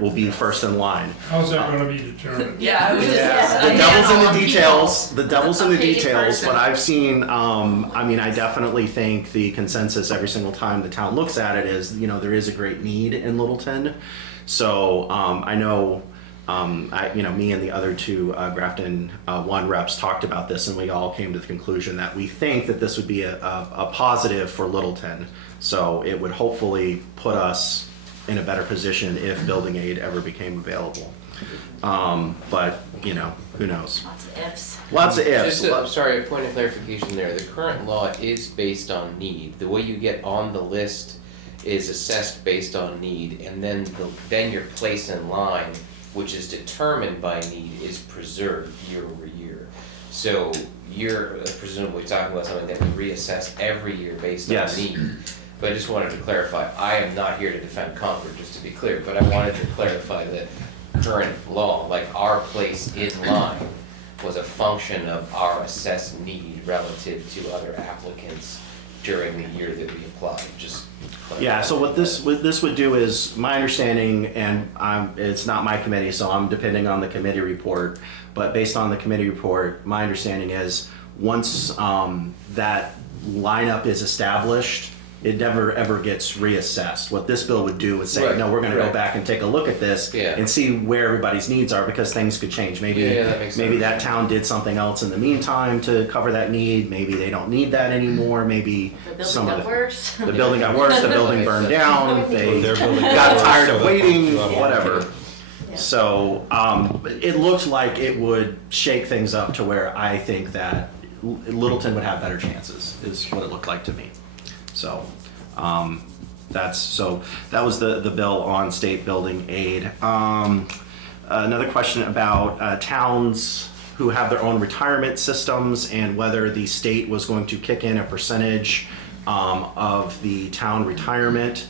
will be first in line. How's that gonna be determined? Yeah, I was just. The I devil's know, in the people. details. The devil's in the A paid details. person. What I've seen, I mean, I definitely think the consensus every single time the town looks at it is, you know, there is a great need in Littleton. So I know, you know, me and the other two Grafton 1 reps talked about this, and we all came to the conclusion that we think that this would be a positive for Littleton. So it would hopefully put us in a better position if building aid ever became available. But, you know, who knows? Lots of ifs. Lots of ifs. Sorry, a point of clarification there. The current law is based on need. The way you get on the list is assessed based on need, and then your place in line, which is determined by need, is preserved year over year. So you're presumably talking about something that we reassess every year based on Yes. need. But I just wanted to clarify, I am not here to defend Concord, just to be clear, but I wanted to clarify that current law, like our place in line, was a function of our assessed need relative to other applicants during the year that we applied, just clarify. Yeah, so what this would do is, my understanding, and it's not my committee, so I'm depending on the committee report, but based on the committee report, my understanding is once that lineup is established, it never ever gets reassessed. What this bill would do would say, Right, no, we're gonna go right. back and take a look at this Yeah. and see where everybody's needs are, because things could change. Maybe Yeah, that makes maybe sense. that town did something else in the meantime to cover that need. Maybe they don't need that anymore. Maybe The some building of got worse. the building got worse, the building burned down, they Their building got worse, tired so of that waiting, bumps you up. whatever. Yeah. So it looked like it would shake things up to where I think that Littleton would have better chances, is what it looked like to me. So that was the bill on state building aid. Another question about towns who have their own retirement systems and whether the state was going to kick in a percentage of the town retirement.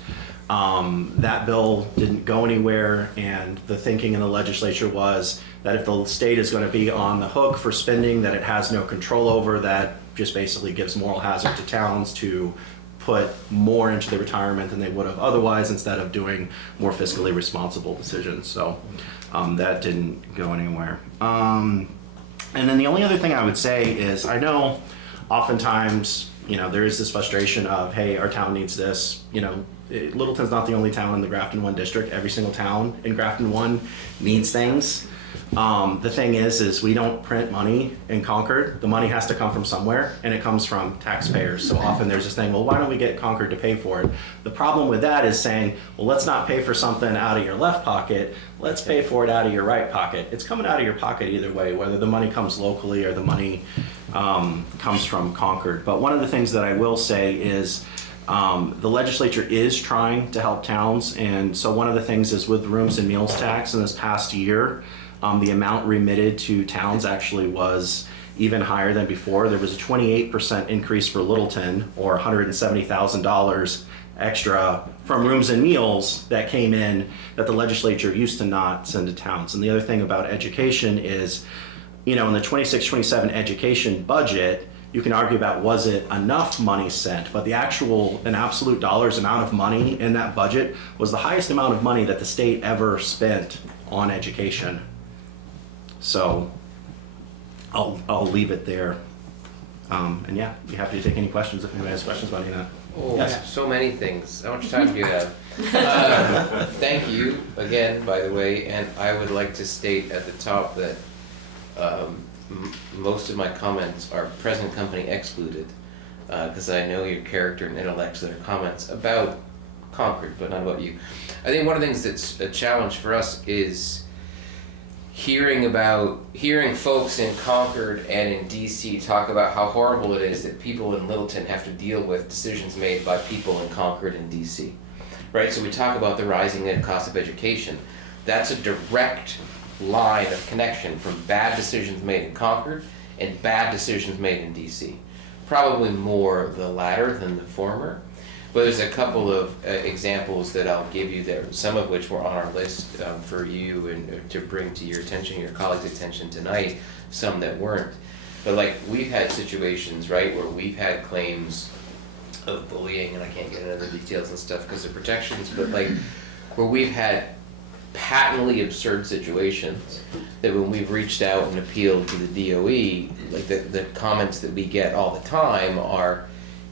That bill didn't go anywhere, and the thinking in the legislature was that if the state is going to be on the hook for spending that it has no control over, that just basically gives moral hazard to towns to put more into the retirement than they would have otherwise, instead of doing more fiscally responsible decisions. So that didn't go anywhere. And then the only other thing I would say is, I know oftentimes, you know, there is this frustration of, hey, our town needs this. You know, Littleton's not the only town in the Grafton 1 district. Every single town in Grafton 1 needs things. The thing is we don't print money in Concord. The money has to come from somewhere, and it comes from taxpayers. So often there's this thing, well, why don't we get Concord to pay for it? The problem with that is saying, well, let's not pay for something out of your left pocket. Let's pay for it out of your right pocket. It's coming out of your pocket either way, whether the money comes locally or the money comes from Concord. But one of the things that I will say is the legislature is trying to help towns. And so one of the things is with rooms and meals tax in this past year, the amount remitted to towns actually was even higher than before. There was a 28% increase for Littleton, or $170,000 extra from rooms and meals that came in that the legislature used to not send to towns. And the other thing about education is, in the 26-27 education budget, you can argue about was it enough money sent, but the absolute dollars amount of money in that budget was the highest amount of money that the state ever spent on education. So I'll leave it there. And yeah, be happy to take any questions if anybody has questions about any of that. Oh, Yes. so many things. How much time do you have? Thank you again, by the way, and I would like to state at the top that most of my comments are present company excluded, because I know your character and intellect, so they're comments about Concord, but not about you. I think one of the things that's a challenge for us is hearing folks in Concord and in DC talk about how horrible it is that people in Littleton have to deal with decisions made by people in Concord and DC, right? So we talk about the rising cost of education. That's a direct line of connection from bad decisions made in Concord and bad decisions made in DC. Probably more the latter than the former. But there's a couple of examples that I'll give you there, some of which were on our list for you and to bring to your attention, your colleagues' attention tonight, some that weren't. But like, we've had situations, right, where we've had claims of bullying, and I can't get into the details and stuff because of protections, but like, where we've had patently absurd situations that when we've reached out and appealed to the DOE, like the comments that we get all the time are,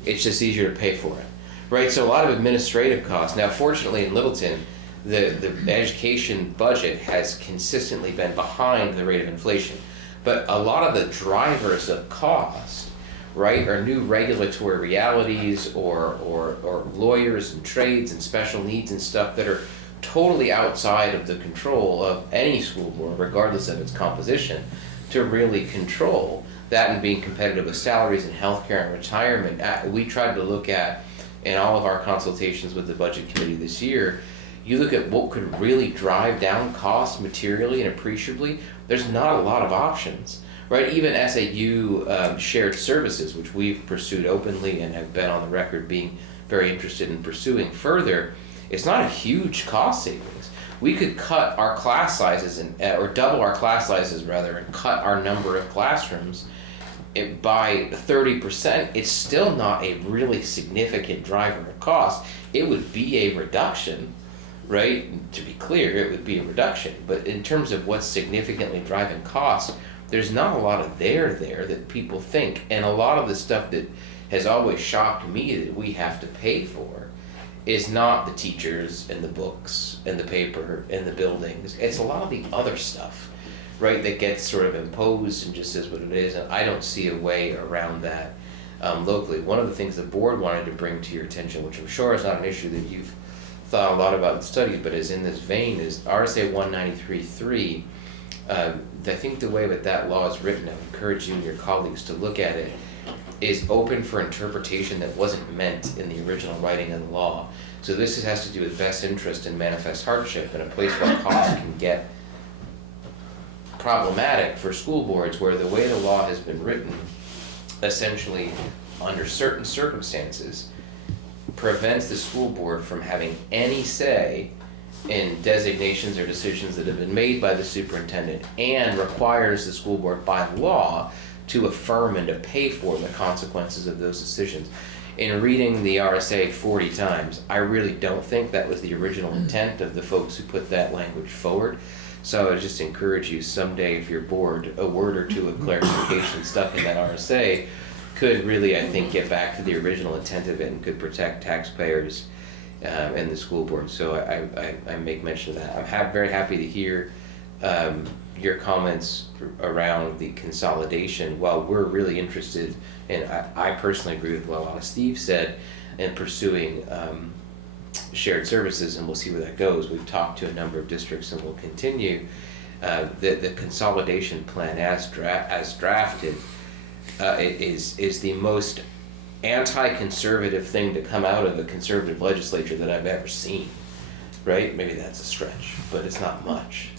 it's just easier to pay for it. Right, so a lot of administrative costs. Now, fortunately, in Littleton, the education budget has consistently been behind the rate of inflation. But a lot of the drivers of cost, right, are new regulatory realities or lawyers and trades and special needs and stuff that are totally outside of the control of any school board, regardless of its composition, to really control that and being competitive with salaries and healthcare and retirement. We tried to look at, in all of our consultations with the budget committee this year, you look at what could really drive down costs materially and appreciably, there's not a lot of options, right? Even SAU shared services, which we've pursued openly and have been on the record being very interested in pursuing further, it's not a huge cost savings. We could cut our class sizes or double our class sizes rather, and cut our number of classrooms by 30%, it's still not a really significant driver of cost. It would be a reduction, right? To be clear, it would be a reduction. But in terms of what's significantly driving cost, there's not a lot of there that people think. And a lot of the stuff that has always shocked me that we have to pay for is not the teachers and the books and the paper and the buildings. It's a lot of the other stuff, right, that gets sort of imposed and just is what it is, and I don't see a way around that locally. One of the things the board wanted to bring to your attention, which I'm sure is not an issue that you've thought a lot about in studies, but is in this vein, is RSA 193.3. I think the way that law is written, I would encourage you and your colleagues to look at it, is open for interpretation that wasn't meant in the original writing of the law. So this has to do with best interest and manifest hardship in a place where cost can get problematic for school boards, where the way the law has been written, essentially under certain circumstances, prevents the school board from having any say in designations or decisions that have been made by the superintendent, and requires the school board by law to affirm and to pay for the consequences of those decisions. In reading the RSA 40 times, I really don't think that was the original intent of the folks who put that language forward. So I would just encourage you someday, if you're bored, a word or two of clarification stuck in that RSA could really, I think, get back to the original intent of it and could protect taxpayers and the school board. So I make mention of that. I'm very happy to hear your comments around the consolidation, while we're really interested, and I personally agree with what a lot of Steve said, in pursuing shared services, and we'll see where that goes. We've talked to a number of districts and we'll continue. The consolidation plan as drafted is the most anti-conservative thing to come out of the conservative legislature that I've ever seen, right? Maybe that's a stretch, but it's not much,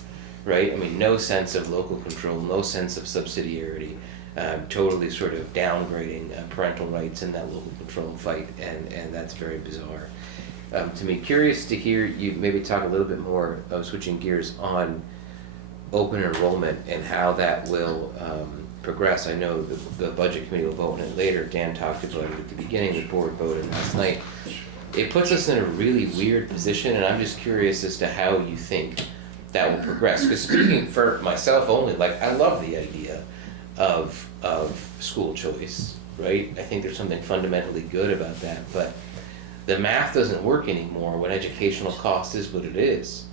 right? I mean, no sense of local control, no sense of subsidiarity, totally sort of downgrading parental rights in that local control fight, and that's very bizarre. To me, curious to hear you maybe talk a little bit more, switching gears, on open enrollment and how that will progress. I know the budget committee will vote on it later. Dan talked about it at the beginning, the board voted last night. It puts us in a really weird position, and I'm just curious as to how you think that will progress. Because speaking for myself only, like, I love the idea of school choice, right? I think there's something fundamentally good about that, but the math doesn't work anymore when educational cost is what it is,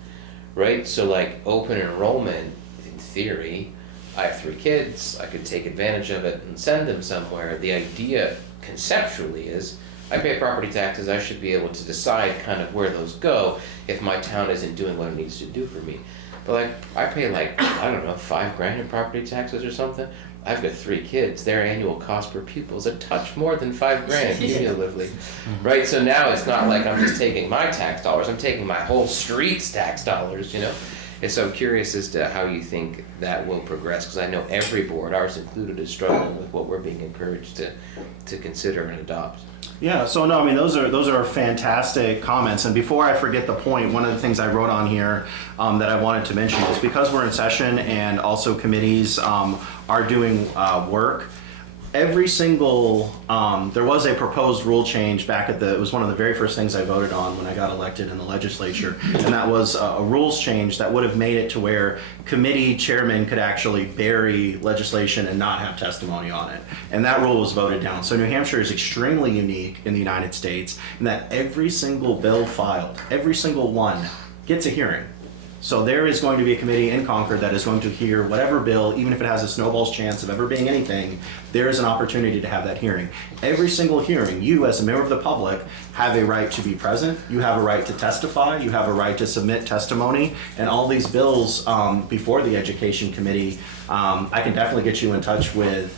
right? So like open enrollment, in theory, I have 3 kids, I could take advantage of it and send them somewhere. The idea conceptually is, I pay property taxes, I should be able to decide kind of where those go if my town isn't doing what it needs to do for me. But like, I pay like, I don't know, $5,000 in property taxes or something. I've got 3 kids, their annual cost per pupil is a touch more than $5,000 cumulatively, right? So now it's not like I'm just taking my tax dollars, I'm taking my whole street's tax dollars, you know? And so I'm curious as to how you think that will progress, because I know every board, ours included, is struggling with what we're being encouraged to consider and adopt. Yeah, so no, I mean, those are fantastic comments. And before I forget the point, one of the things I wrote on here that I wanted to mention is, because we're in session and also committees are doing work, every single, there was a proposed rule change back at it was one of the very first things I voted on when I got elected in the legislature, and that was a rules change that would have made it to where committee chairmen could actually bury legislation and not have testimony on it. And that rule was voted down. So New Hampshire is extremely unique in the United States in that every single bill filed, every single one, gets a hearing. So there is going to be a committee in Concord that is going to hear whatever bill, even if it has a snowball's chance of ever being anything, there is an opportunity to have that hearing. Every single hearing, you as a member of the public have a right to be present, you have a right to testify, you have a right to submit testimony, and all these bills before the Education Committee, I can definitely get you in touch with,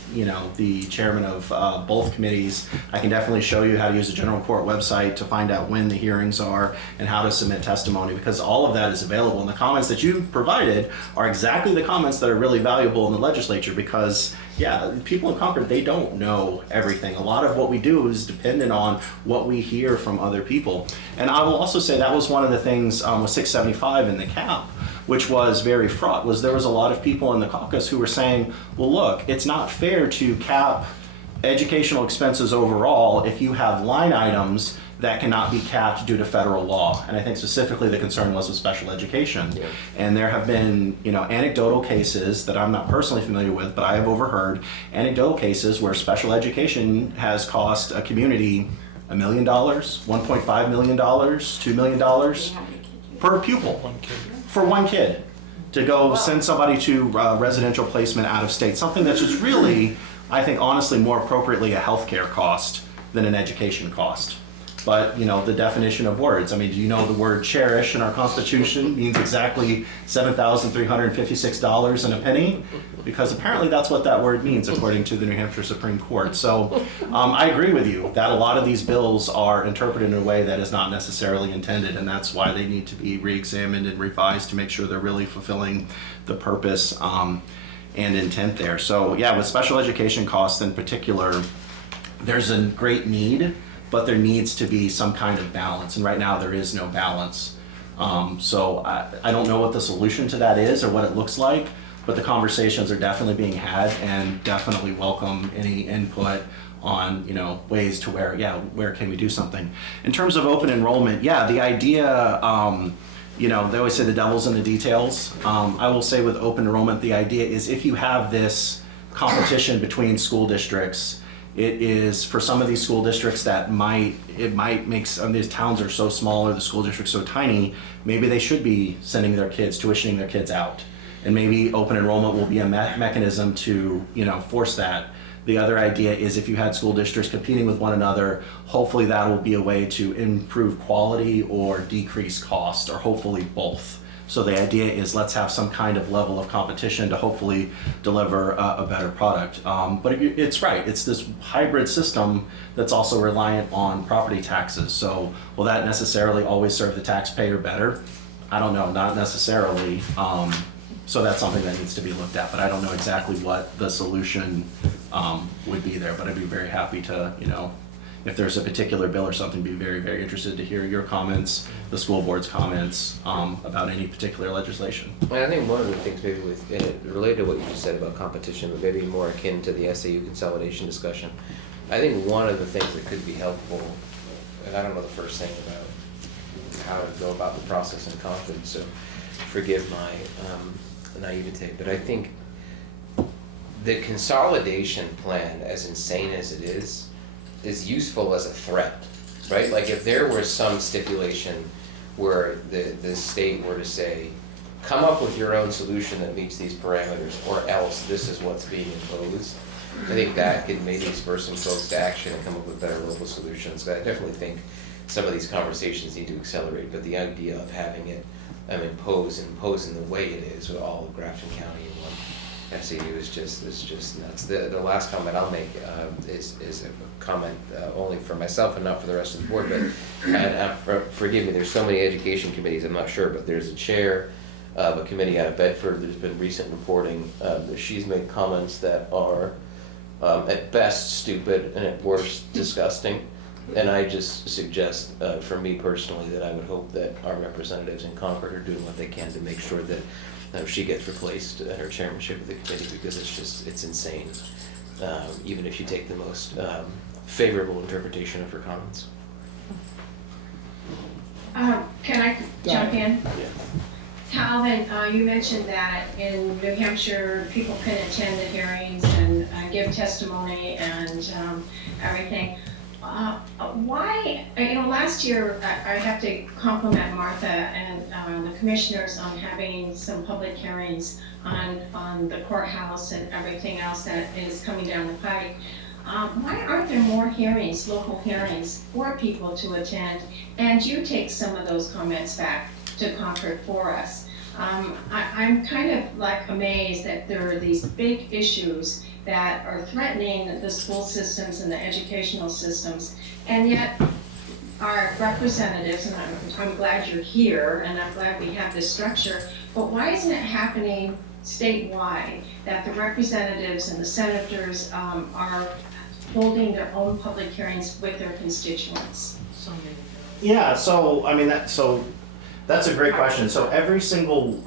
the chairman of both committees. I can definitely show you how to use the general court website to find out when the hearings are and how to submit testimony, because all of that is available. And the comments that you provided are exactly the comments that are really valuable in the legislature, because people in Concord, they don't know everything. A lot of what we do is dependent on what we hear from other people. And I will also say that was one of the things with 675 in the cap, which was very fraught, was there was a lot of people in the caucus who were saying, well, look, it's not fair to cap educational expenses overall if you have line items that cannot be capped due to federal law. And I think specifically the concern was with special education. Yeah. And there have been, anecdotal cases that I'm not personally familiar with, but I have overheard anecdotal cases where special education has cost a community $1 million, $1.5 million, $2 million per pupil. For one kid to go send somebody to residential placement out of state, something that's just really, I think, honestly, more appropriately a healthcare cost than an education cost. But, the definition of words. I mean, do you know the word cherish in our Constitution means exactly $7,356 and a penny? Because apparently that's what that word means, according to the New Hampshire Supreme Court. So I agree with you that a lot of these bills are interpreted in a way that is not necessarily intended, and that's why they need to be re-examined and revised to make sure they're really fulfilling the purpose and intent there. So with special education costs in particular, there's a great need, but there needs to be some kind of balance, and right now there is no balance. So I don't know what the solution to that is or what it looks like, but the conversations are definitely being had, and definitely welcome any input on ways to where can we do something. In terms of open enrollment, the idea, they always say the devil's in the details. I will say with open enrollment, the idea is if you have this competition between school districts, it is for some of these school districts that it might make some of these towns are so small or the school district's so tiny, maybe they should be sending their kids, tuitioning their kids out. And maybe open enrollment will be a mechanism to, force that. The other idea is if you had school districts competing with one another, hopefully that will be a way to improve quality or decrease cost, or hopefully both. So the idea is let's have some kind of level of competition to hopefully deliver a better product. But it's right, it's this hybrid system that's also reliant on property taxes. So will that necessarily always serve the taxpayer better? I don't know, not necessarily. So that's something that needs to be looked at, but I don't know exactly what the solution would be there. But I'd be very happy to, if there's a particular bill or something, be very, very interested to hear your comments, the school board's comments about any particular legislation. And I think one of the things maybe related to what you just said about competition, but maybe more akin to the SAU consolidation discussion, I think one of the things that could be helpful, and I don't know the first thing about how to go about the process in Concord, so forgive my naivete, but I think the consolidation plan, as insane as it is useful as a threat, right? Like if there was some stipulation where the state were to say, come up with your own solution that meets these parameters, or else this is what's being imposed, I think that could maybe spur some folks to action and come up with better local solutions. I definitely think some of these conversations need to accelerate, but the idea of having it imposed in the way it is with all of Grafton County in one SAU is just nuts. The last comment I'll make is a comment only for myself and not for the rest of the board, but forgive me, there's so many education committees, I'm not sure, but there's a chair of a committee out of Bedford. There's been recent reporting that she's made comments that are at best stupid and at worst disgusting. And I just suggest, for me personally, that I would hope that our representatives in Concord are doing what they can to make sure that she gets replaced at her chairmanship of the committee, because it's insane, even if you take the most favorable interpretation of her comments. Can I jump in? Yeah. Calvin, you mentioned that in New Hampshire, people can attend the hearings and give testimony and everything. Why, last year, I have to compliment Martha and the commissioners on having some public hearings on the courthouse and everything else that is coming down the pike. Why aren't there more hearings, local hearings, for people to attend? And you take some of those comments back to Concord for us. I'm kind of like amazed that there are these big issues that are threatening the school systems and the educational systems, and yet our representatives, and I'm glad you're here, and I'm glad we have this structure, but why isn't it happening statewide, that the representatives and the senators are holding their own public hearings with their constituents? Yeah, so that's a great question. So every single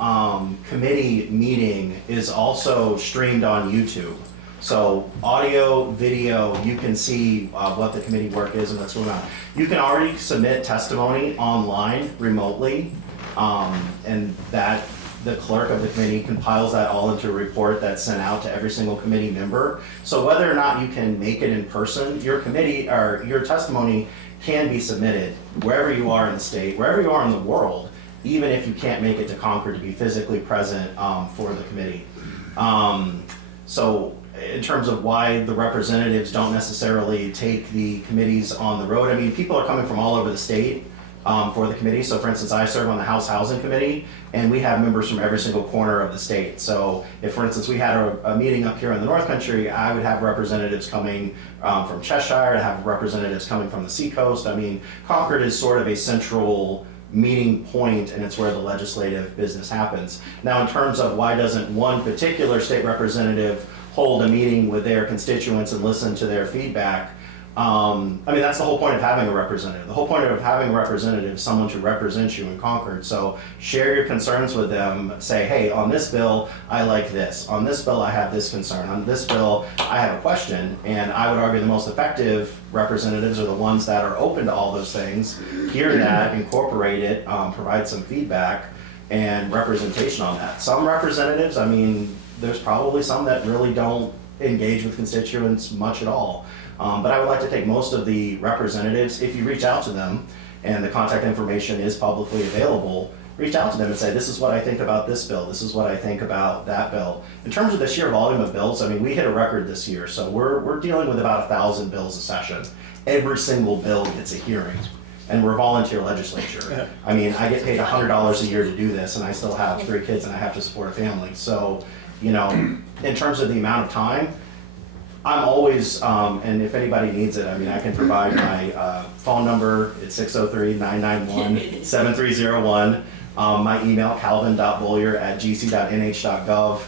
committee meeting is also streamed on YouTube. So audio, video, you can see what the committee work is and what's going on. You can already submit testimony online remotely, and that the clerk of the committee compiles that all into a report that's sent out to every single committee member. So whether or not you can make it in person, your committee or your testimony can be submitted wherever you are in the state, wherever you are in the world, even if you can't make it to Concord to be physically present for the committee. So in terms of why the representatives don't necessarily take the committees on the road, I mean, people are coming from all over the state for the committee. So for instance, I serve on the House Housing Committee, and we have members from every single corner of the state. So if, for instance, we had a meeting up here in the North Country, I would have representatives coming from Cheshire, I have representatives coming from the Seacoast. I mean, Concord is sort of a central meeting point, and it's where the legislative business happens. Now, in terms of why doesn't one particular state representative hold a meeting with their constituents and listen to their feedback, I mean, that's the whole point of having a representative. The whole point of having a representative is someone to represent you in Concord. So share your concerns with them. Say, hey, on this bill, I like this. On this bill, I have this concern. On this bill, I have a question. And I would argue the most effective representatives are the ones that are open to all those things, hear that, incorporate it, provide some feedback and representation on that. Some representatives, I mean, there's probably some that really don't engage with constituents much at all. But I would like to take most of the representatives, if you reach out to them, and the contact information is publicly available, reach out to them and say, this is what I think about this bill, this is what I think about that bill. In terms of the sheer volume of bills, I mean, we hit a record this year, so we're dealing with about 1,000 bills a session. Every single bill gets a hearing, and we're a volunteer legislature. I mean, I get paid $100 a year to do this, and I still have 3 kids and I have to support a family. So, you know, in terms of the amount of time, I'm always, and if anybody needs it, I mean, I can provide my phone number. It's 603-991-7301. My email, calvin.bollier@gc.nh.gov.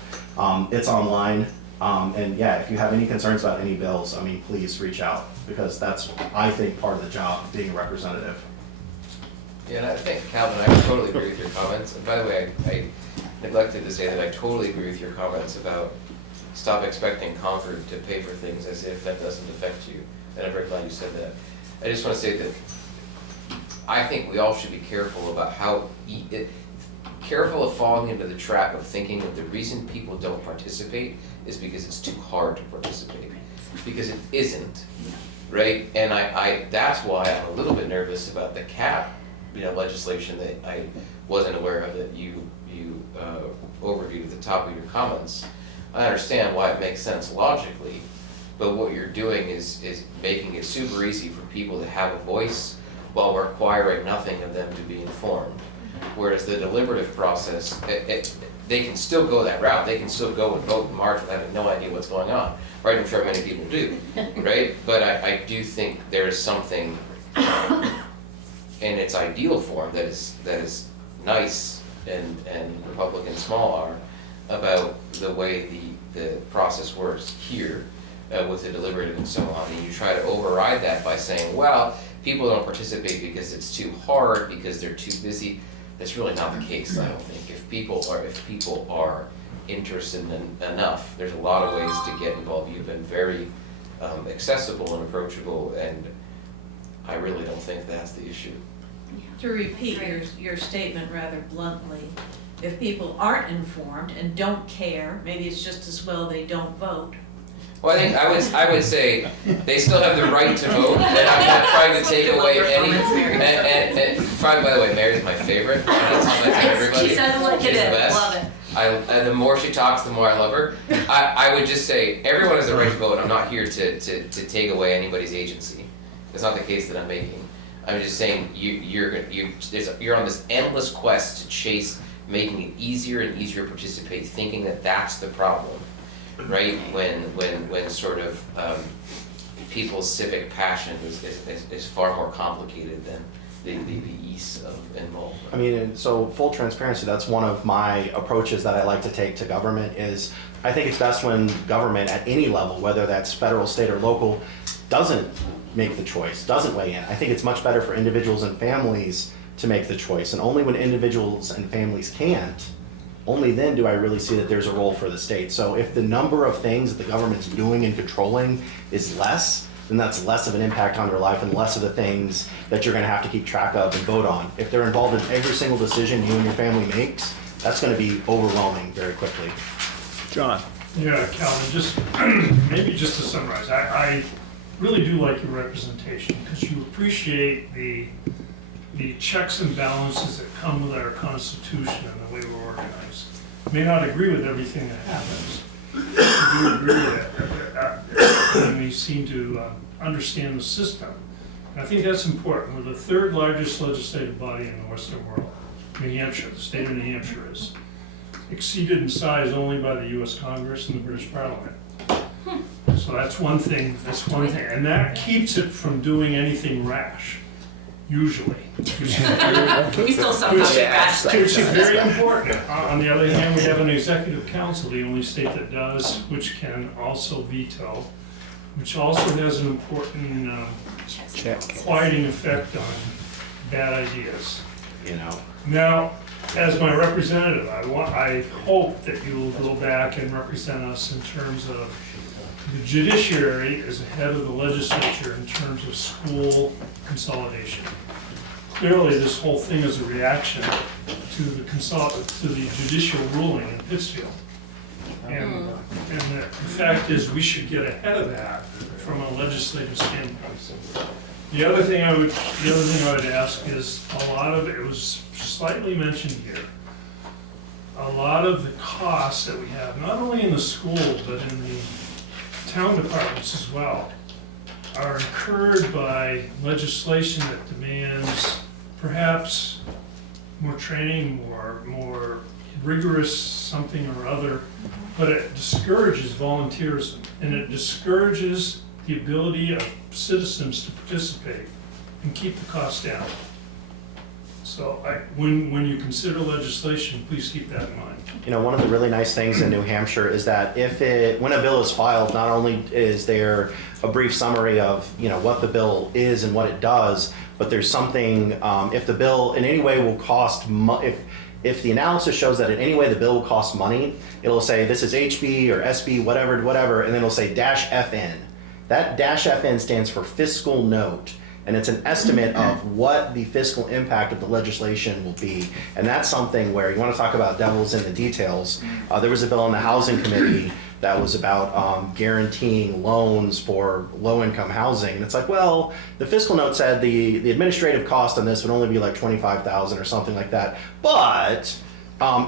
It's online. And yeah, if you have any concerns about any bills, I mean, please reach out, because that's, I think, part of the job of being a representative. Yeah, and I think, Calvin, I totally agree with your comments. And by the way, I neglected to say that I totally agree with your comments about stop expecting Concord to pay for things as if that doesn't affect you. And I'm very glad you said that. I just want to say that I think we all should be careful about careful of falling into the trap of thinking that the reason people don't participate is because it's too hard to participate. Because it isn't, right? And that's why I'm a little bit nervous about the cap, legislation that I wasn't aware of that you overviewed at the top of your comments. I understand why it makes sense logically, but what you're doing is making it super easy for people to have a voice while requiring nothing of them to be informed. Whereas the deliberative process, they can still go that route. They can still go and vote in March with having no idea what's going on. Right? I'm sure many people do, right? But I do think there is something in its ideal form that is nice and Republican small r about the way the process works here with the deliberative and so on. And you try to override that by saying, well, people don't participate because it's too hard, because they're too busy. That's really not the case, I don't think. If people are interested enough, there's a lot of ways to get involved. You've been very accessible and approachable, and I really don't think that's the issue. To repeat your statement rather bluntly, if people aren't informed and don't care, maybe it's just as well they don't vote. Well, I think I would say they still have the right to vote, and I'm not trying to take away any. And by the way, Mary's my favorite. Everybody. She says it like it is. Love it. The more she talks, the more I love her. I would just say everyone has the right to vote. I'm not here to take away anybody's agency. That's not the case that I'm making. I'm just saying you're on this endless quest to chase making it easier and easier to participate, thinking that that's the problem, right? When sort of people's civic passion is far more complicated than the ease of involvement. I mean, and so full transparency, that's one of my approaches that I like to take to government is I think it's best when government at any level, whether that's federal, state, or local, doesn't make the choice, doesn't weigh in. I think it's much better for individuals and families to make the choice, and only when individuals and families can't, only then do I really see that there's a role for the state. So if the number of things that the government's doing and controlling is less, then that's less of an impact on your life and less of the things that you're gonna have to keep track of and vote on. If they're involved in every single decision you and your family makes, that's gonna be overwhelming very quickly. John? Yeah, Calvin, just maybe just to summarize, I really do like your representation because you appreciate the checks and balances that come with our Constitution and the way we're organized. May not agree with everything that happens. We do agree with it, and we seem to understand the system. And I think that's important. We're the third largest legislative body in the Western world. New Hampshire, the state of New Hampshire is exceeded in size only by the U.S. Congress and the British Parliament. So that's one thing, and that keeps it from doing anything rash, usually. We still somehow get back. Which is very important. On the other hand, we have an executive council, the only state that does, which can also veto, which also has an important quieting effect on bad ideas. You know. Now, as my representative, I hope that you will go back and represent us in terms of the judiciary is ahead of the legislature in terms of school consolidation. Clearly, this whole thing is a reaction to the judicial ruling in Pittsfield. And the fact is we should get ahead of that from a legislative standpoint. The other thing I would ask is, a lot of, it was slightly mentioned here, a lot of the costs that we have, not only in the school, but in the town departments as well, are incurred by legislation that demands perhaps more training, more rigorous something or other, but it discourages volunteerism, and it discourages the ability of citizens to participate and keep the costs down. So when you consider legislation, please keep that in mind. You know, one of the really nice things in New Hampshire is that when a bill is filed, not only is there a brief summary of, you know, what the bill is and what it does, but there's something, if the bill in any way will cost, if the analysis shows that in any way the bill will cost money, it'll say this is HB or SB, whatever, and then it'll say -FN. That -FN stands for fiscal note. And it's an estimate of what the fiscal impact of the legislation will be. And that's something where you want to talk about devils in the details. There was a bill in the Housing Committee that was about guaranteeing loans for low-income housing. And it's like, well, the fiscal note said the administrative cost on this would only be like $25,000 or something like that. But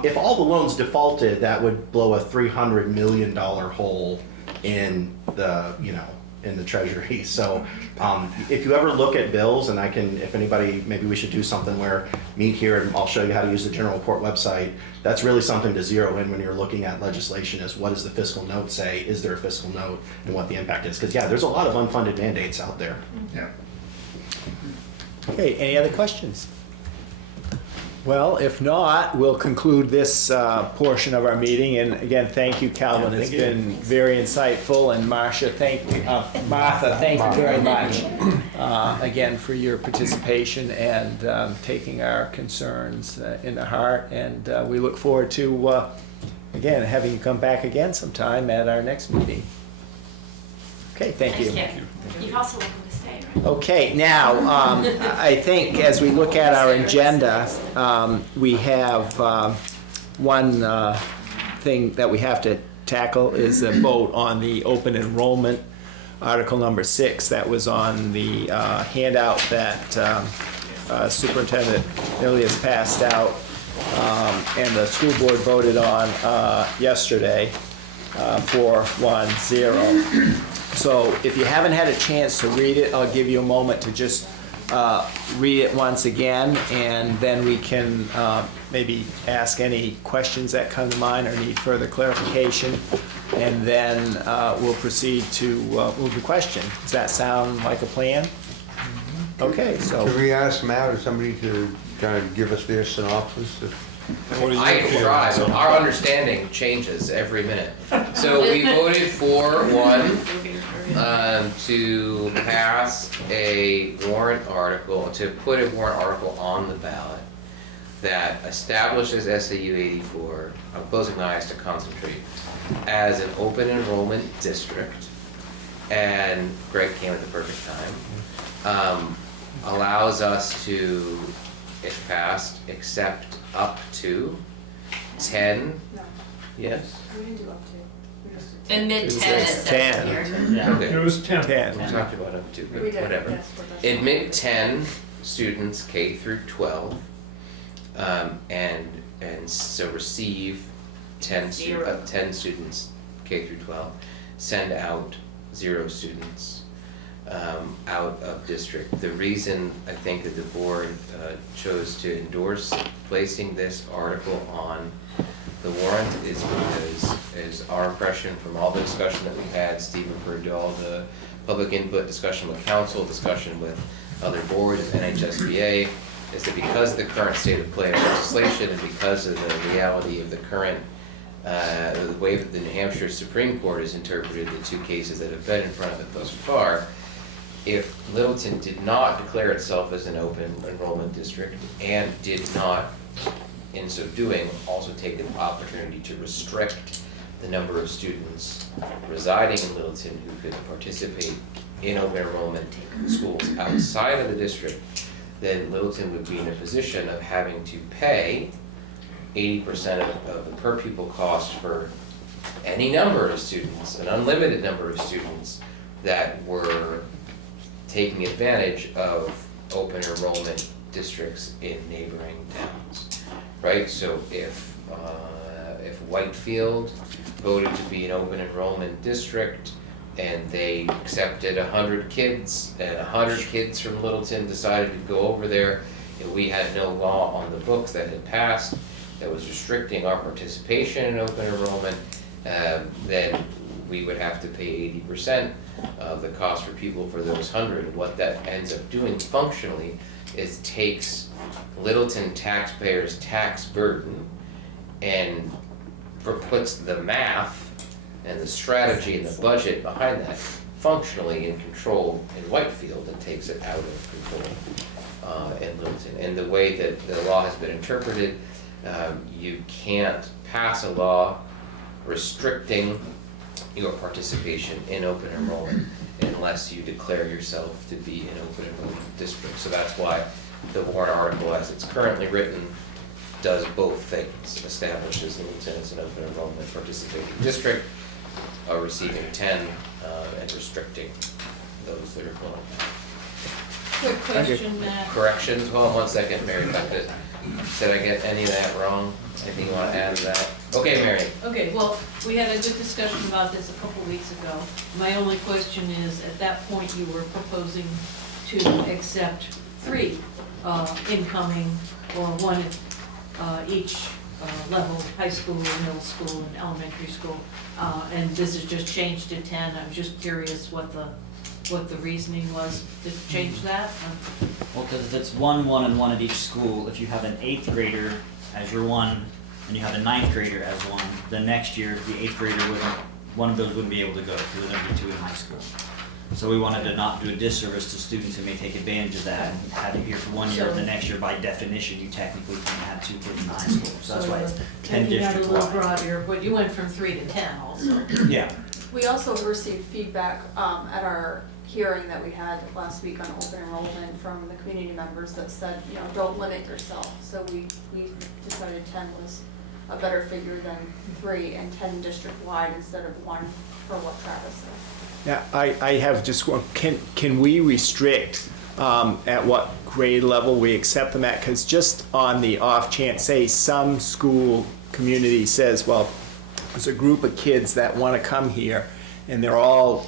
if all the loans defaulted, that would blow a $300 million hole in the, you know, in the treasury. So if you ever look at bills, and if anybody, maybe we should do something where meet here and I'll show you how to use the general report website. That's really something to zero in when you're looking at legislation, is what does the fiscal note say? Is there a fiscal note, and what the impact is? Because yeah, there's a lot of unfunded mandates out there. Yeah. Okay, any other questions? Well, if not, we'll conclude this portion of our meeting. And again, thank you, Calvin. Yeah, it's thank you. been very insightful. And Martha, thank you very much again for your participation and taking our concerns in the heart. And we look forward to, again, having you come back again sometime at our next meeting. Okay, thank you. You're also welcome to stay, right? Okay, now, I think as we look at our agenda, we have one thing that we have to tackle is a vote on the open enrollment, Article number 6, that was on the handout that Superintendent Nilihas passed out, and the school board voted on yesterday, 4-1-0. So if you haven't had a chance to read it, I'll give you a moment to just read it once again, and then we can maybe ask any questions that come to mind or need further clarification, and then we'll proceed to move the question. Does that sound like a plan? Okay, so. Can we ask Matt or somebody to kind of give us their synopsis? I try, but our understanding changes every minute. So we voted 4-1 to pass a warrant article, to put a warrant article on the ballot that establishes SAU 84, I'm closing my eyes to concentrate, as an open enrollment district. And Greg came at the perfect time. Allows us to, if passed, accept up to 10. No. Yes? We didn't do up to. Admit It 10, it says says 10. here. Okay. It was 10. 10. We talked about up to, but We did, whatever. yes, what that's- Admit 10 students K through 12, and so receive 10 students K through 12, send out 0 students out of district. The reason I think that the board chose to endorse placing this article on the warrant is because, as our impression from all the discussion that we had, Stephen referred to all the public input, discussion with council, discussion with other boards, NHSBA, is that because of the current state of play of legislation and because of the reality of the current the way that the New Hampshire Supreme Court has interpreted the 2 cases that have been in front of it thus far, if Littleton did not declare itself as an open enrollment district and did not, in so doing, also take an opportunity to restrict the number of students residing in Littleton who could participate in open enrollment schools outside of the district, then Littleton would be in a position of having to pay 80% of the per pupil cost for any number of students, an unlimited number of students that were taking advantage of open enrollment districts in neighboring towns, right? So if Whitefield voted to be an open enrollment district and they accepted 100 kids and 100 kids from Littleton decided to go over there, and we had no law on the books that had passed that was restricting our participation in open enrollment, then we would have to pay 80% of the cost for people for those 100. What that ends up doing functionally is takes Littleton taxpayers' tax burden and puts the math and the strategy and the budget behind that functionally in control in Whitefield and takes it out of control in Littleton. And the way that the law has been interpreted, you can't pass a law restricting your participation in open enrollment unless you declare yourself to be an open enrollment district. So that's why the warrant article as it's currently written does both things, establishes Littleton as an open enrollment participating district, receiving 10, and restricting those that are going. Quick question, Matt. Corrections, hold on 1 second, Mary, did I get any of that wrong? Anything you wanna add to that? Okay, Mary. Okay, well, we had a good discussion about this a couple weeks ago. My only question is, at that point, you were proposing to accept 3 incoming or 1 each level, high school, middle school, and elementary school. And this is just changed to 10. I was just curious what the reasoning was to change that. Well, because if it's 1, 1, and 1 at each school, if you have an 8th grader as your 1, and you have a 9th grader as 1, the next year, the 8th grader one of those wouldn't be able to go, because there'd be 2 in high school. So we wanted to not do a disservice to students who may take advantage of that and have it here for 1 year, the next year, by definition, you technically can't have 2 kids in high school. So that's why it's 10 Making that a little district-wide. broader, but you went from 3 to 10 also. Yeah. We also received feedback at our hearing that we had last week on open enrollment from the community members that said, you know, don't limit yourself. So we decided 10 was a better figure than 3 and 10 district-wide instead of 1 for what Travis said. Now, I have just one, can we restrict at what grade level we accept them at? Because just on the off chance, say some school community says, well, there's a group of kids that want to come here and they're all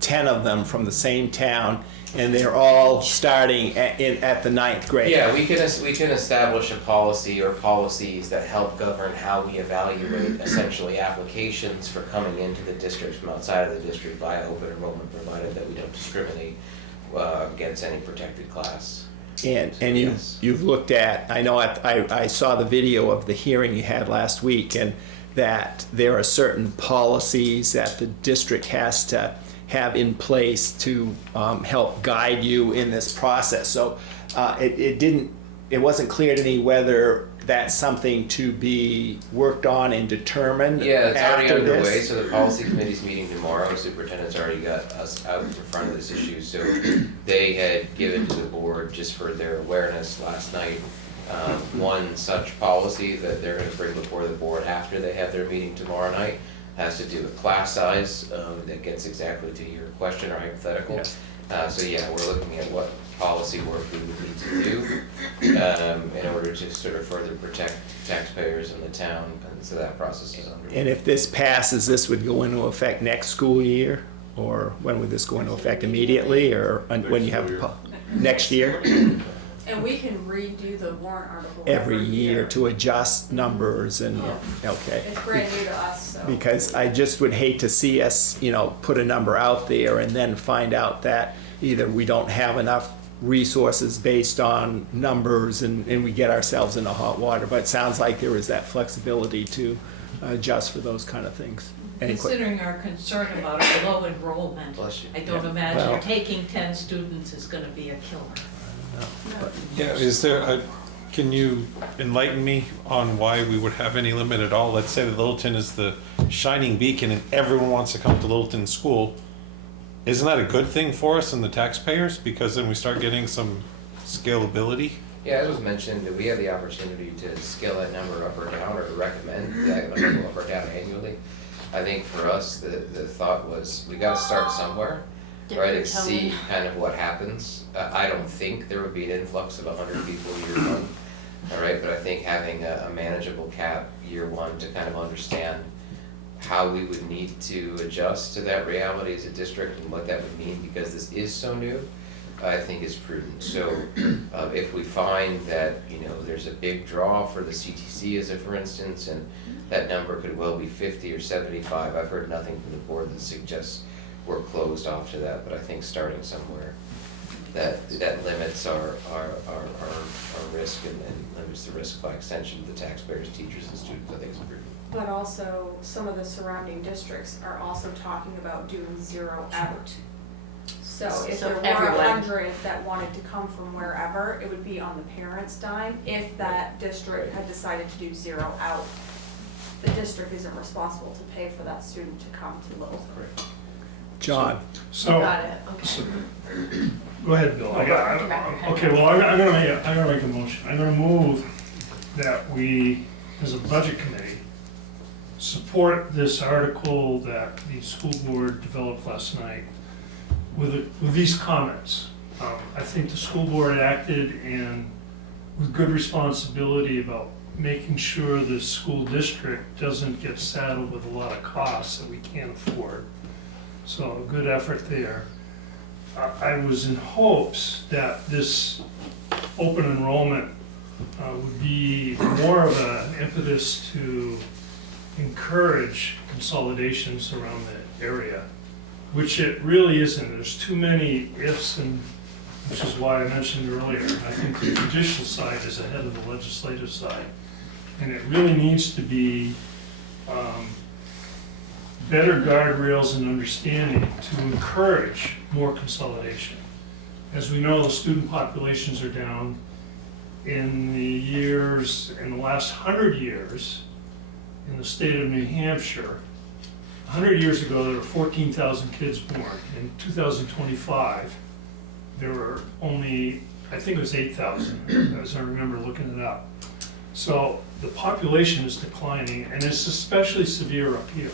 10 of them from the same town and they're all starting at the 9th grade. Yeah, we can establish a policy or policies that help govern how we evaluate essentially applications for coming into the district from outside of the district via open enrollment, provided that we don't discriminate against any protected class. And Yes. you've looked at, I know I saw the video of the hearing you had last week, and that there are certain policies that the district has to have in place to help guide you in this process. So it wasn't clear to me whether that's something to be worked on and determined Yeah, it's already after underway, this. so the policy committee's meeting tomorrow. Superintendent's already got us out in front of this issue, so they had given to the board, just for their awareness last night, one such policy that they're gonna bring before the board after they have their meeting tomorrow night. Has to do with class size, that gets exactly to your question or hypothetical. Yes. So yeah, we're looking at what policy work we would need to do in order to sort of further protect taxpayers in the town, and so that process is underway. And if this passes, this would go into effect next school year? Or when would this go into effect, immediately, or when you have, next year? And we can redo the warrant article Every year to adjust numbers and, okay. It's brand new to us, so. Because I just would hate to see us, put a number out there and then find out that either we don't have enough resources based on numbers and we get ourselves into hot water. But it sounds like there is that flexibility to adjust for those kind of things. Any que- Considering our concern about a low enrollment, Bless you. I don't Yeah. imagine Well- taking 10 students is gonna be a killer. Yeah, can you enlighten me on why we would have any limit at all? Let's say that Littleton is the shining beacon and everyone wants to come to Littleton School. Isn't that a good thing for us and the taxpayers? Because then we start getting some scalability. Yeah, as was mentioned, that we have the opportunity to scale that number up or down, or to recommend that number go up or down annually. I think for us, the thought was, we gotta start somewhere. right, and Different see tone. kind of what happens. I don't think there would be an influx of 100 people year one, all right, but I think having a manageable cap year one to kind of understand how we would need to adjust to that reality as a district and what that would mean, because this is so new, I think is prudent. So if we find that, you know, there's a big draw for the CTC as a for instance, and that number could well be 50 or 75, I've heard nothing from the board that suggests we're closed off to that, but I think starting somewhere that limits our risk and limits the risk by extension to the taxpayers, teachers, and students, I think is prudent. But also, some of the surrounding districts are also talking about doing zero out. So if So there were everyone- 100 that wanted to come from wherever, it would be on the parents' dime. If that district had decided to do zero out, the district isn't responsible to pay for that student to come to Littleton. Correct. John? So, Got it, okay. go ahead, Bill. Okay, well, I'm gonna make a motion. I'm gonna move that we, as a budget committee, support this article that the school board developed last night with these comments. I think the school board acted with good responsibility about making sure the school district doesn't get saddled with a lot of costs that we can't afford. So a good effort there. I was in hopes that this open enrollment would be more of an impetus to encourage consolidations around the area, which it really isn't. There's too many ifs, and which is why I mentioned earlier, I think the judicial side is ahead of the legislative side. And it really needs to be better guardrails and understanding to encourage more consolidation. As we know, the student populations are down. In the last 100 years, in the state of New Hampshire, 100 years ago, there were 14,000 kids born. In 2025, there were only, I think it was 8,000, as I remember looking it up. So the population is declining, and it's especially severe up here,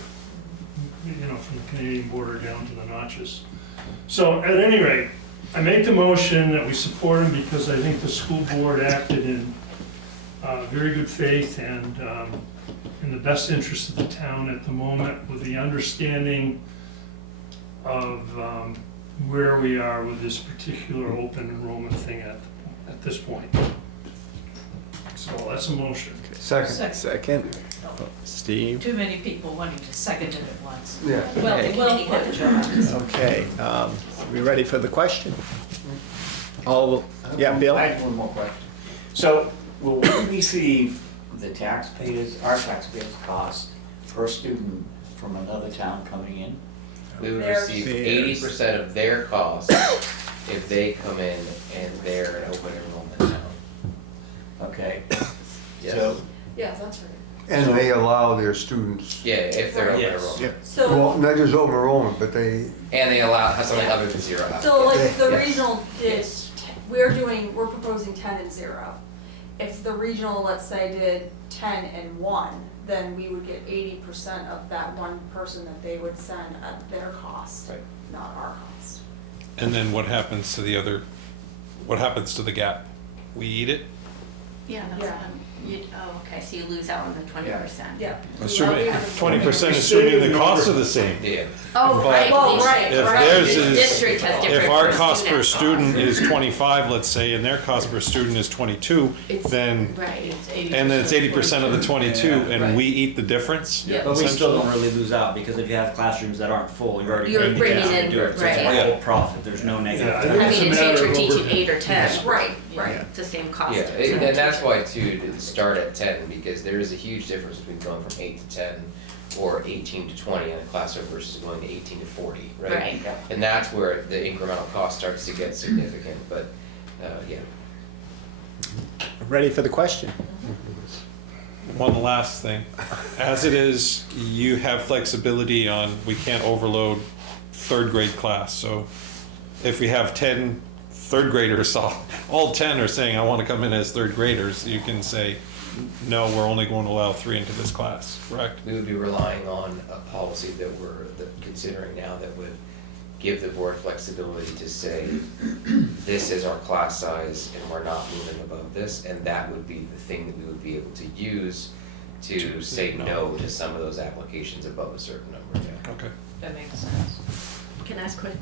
you know, from the Canadian border down to the Notches. So at any rate, I make the motion that we support him because I think the school board acted in very good faith and in the best interest of the town at the moment, with the understanding of where we are with this particular open enrollment thing at this point. So that's a motion. Second. Second. Steve? Too many people wanting to second it at once. Yeah. Well, Okay. well put. Okay, we ready for the question? Yeah, Bill? I have one more question. So, will we receive the our taxpayers' cost per student from another town coming in? We would There's- receive There's- 80% of their costs if they come in and they're an open enrollment town. Okay, Yes. so, Yeah, that's right. And they allow their students, Yeah, if they're open Yes. enrollment. So, well, not just open enrollment, but they, And they allow, have something other than zero out. so like if the Yes. regional did, we're proposing 10 and 0. If the regional, let's say, did 10 and 1, then we would get 80% of that one person that they would send at their cost, Right. not our cost. And then what happens to what happens to the gap? We eat it? Yeah, that's Yeah. okay, so you lose out on the 20%. Yeah. Assuming 20%, assuming the costs are the same. Yeah. Oh, But right. Well, each- right, If right. theirs Each is, district has different if our per cost per student costs. is 25, let's say, and their cost per student is 22, It's- then, Right. and then it's 80% of the 22, and Right. we eat the difference? Yeah. But we still essentially? don't really lose out, because if you have classrooms that aren't full, you're already You're paying the bringing teacher to in- do it, so it's right. a whole profit, there's no negative. Yeah, I I think it's a mean, if matter you're of teaching overhead. 8 or 10. Right, right. It's the same cost. Yeah, as and a that's teacher. why too, to start at 10, because there is a huge difference between going from 8 to 10 or 18 to 20 in a classroom versus going to 18 to 40, right? Right. And that's where the incremental cost starts to get significant, but, yeah. Ready for the question? One last thing. As it is, you have flexibility on, we can't overload third grade class. So if we have 10 third graders, all 10 are saying, I want to come in as third graders, you can say, no, we're only going to allow 3 into this class, correct? We would be relying on a policy that we're considering now that would give the board flexibility to say, this is our class size and we're not moving above this, and that would be the thing that we would be able to use to say no to some of those applications above a certain number, yeah. Okay. That makes sense. Can I ask what,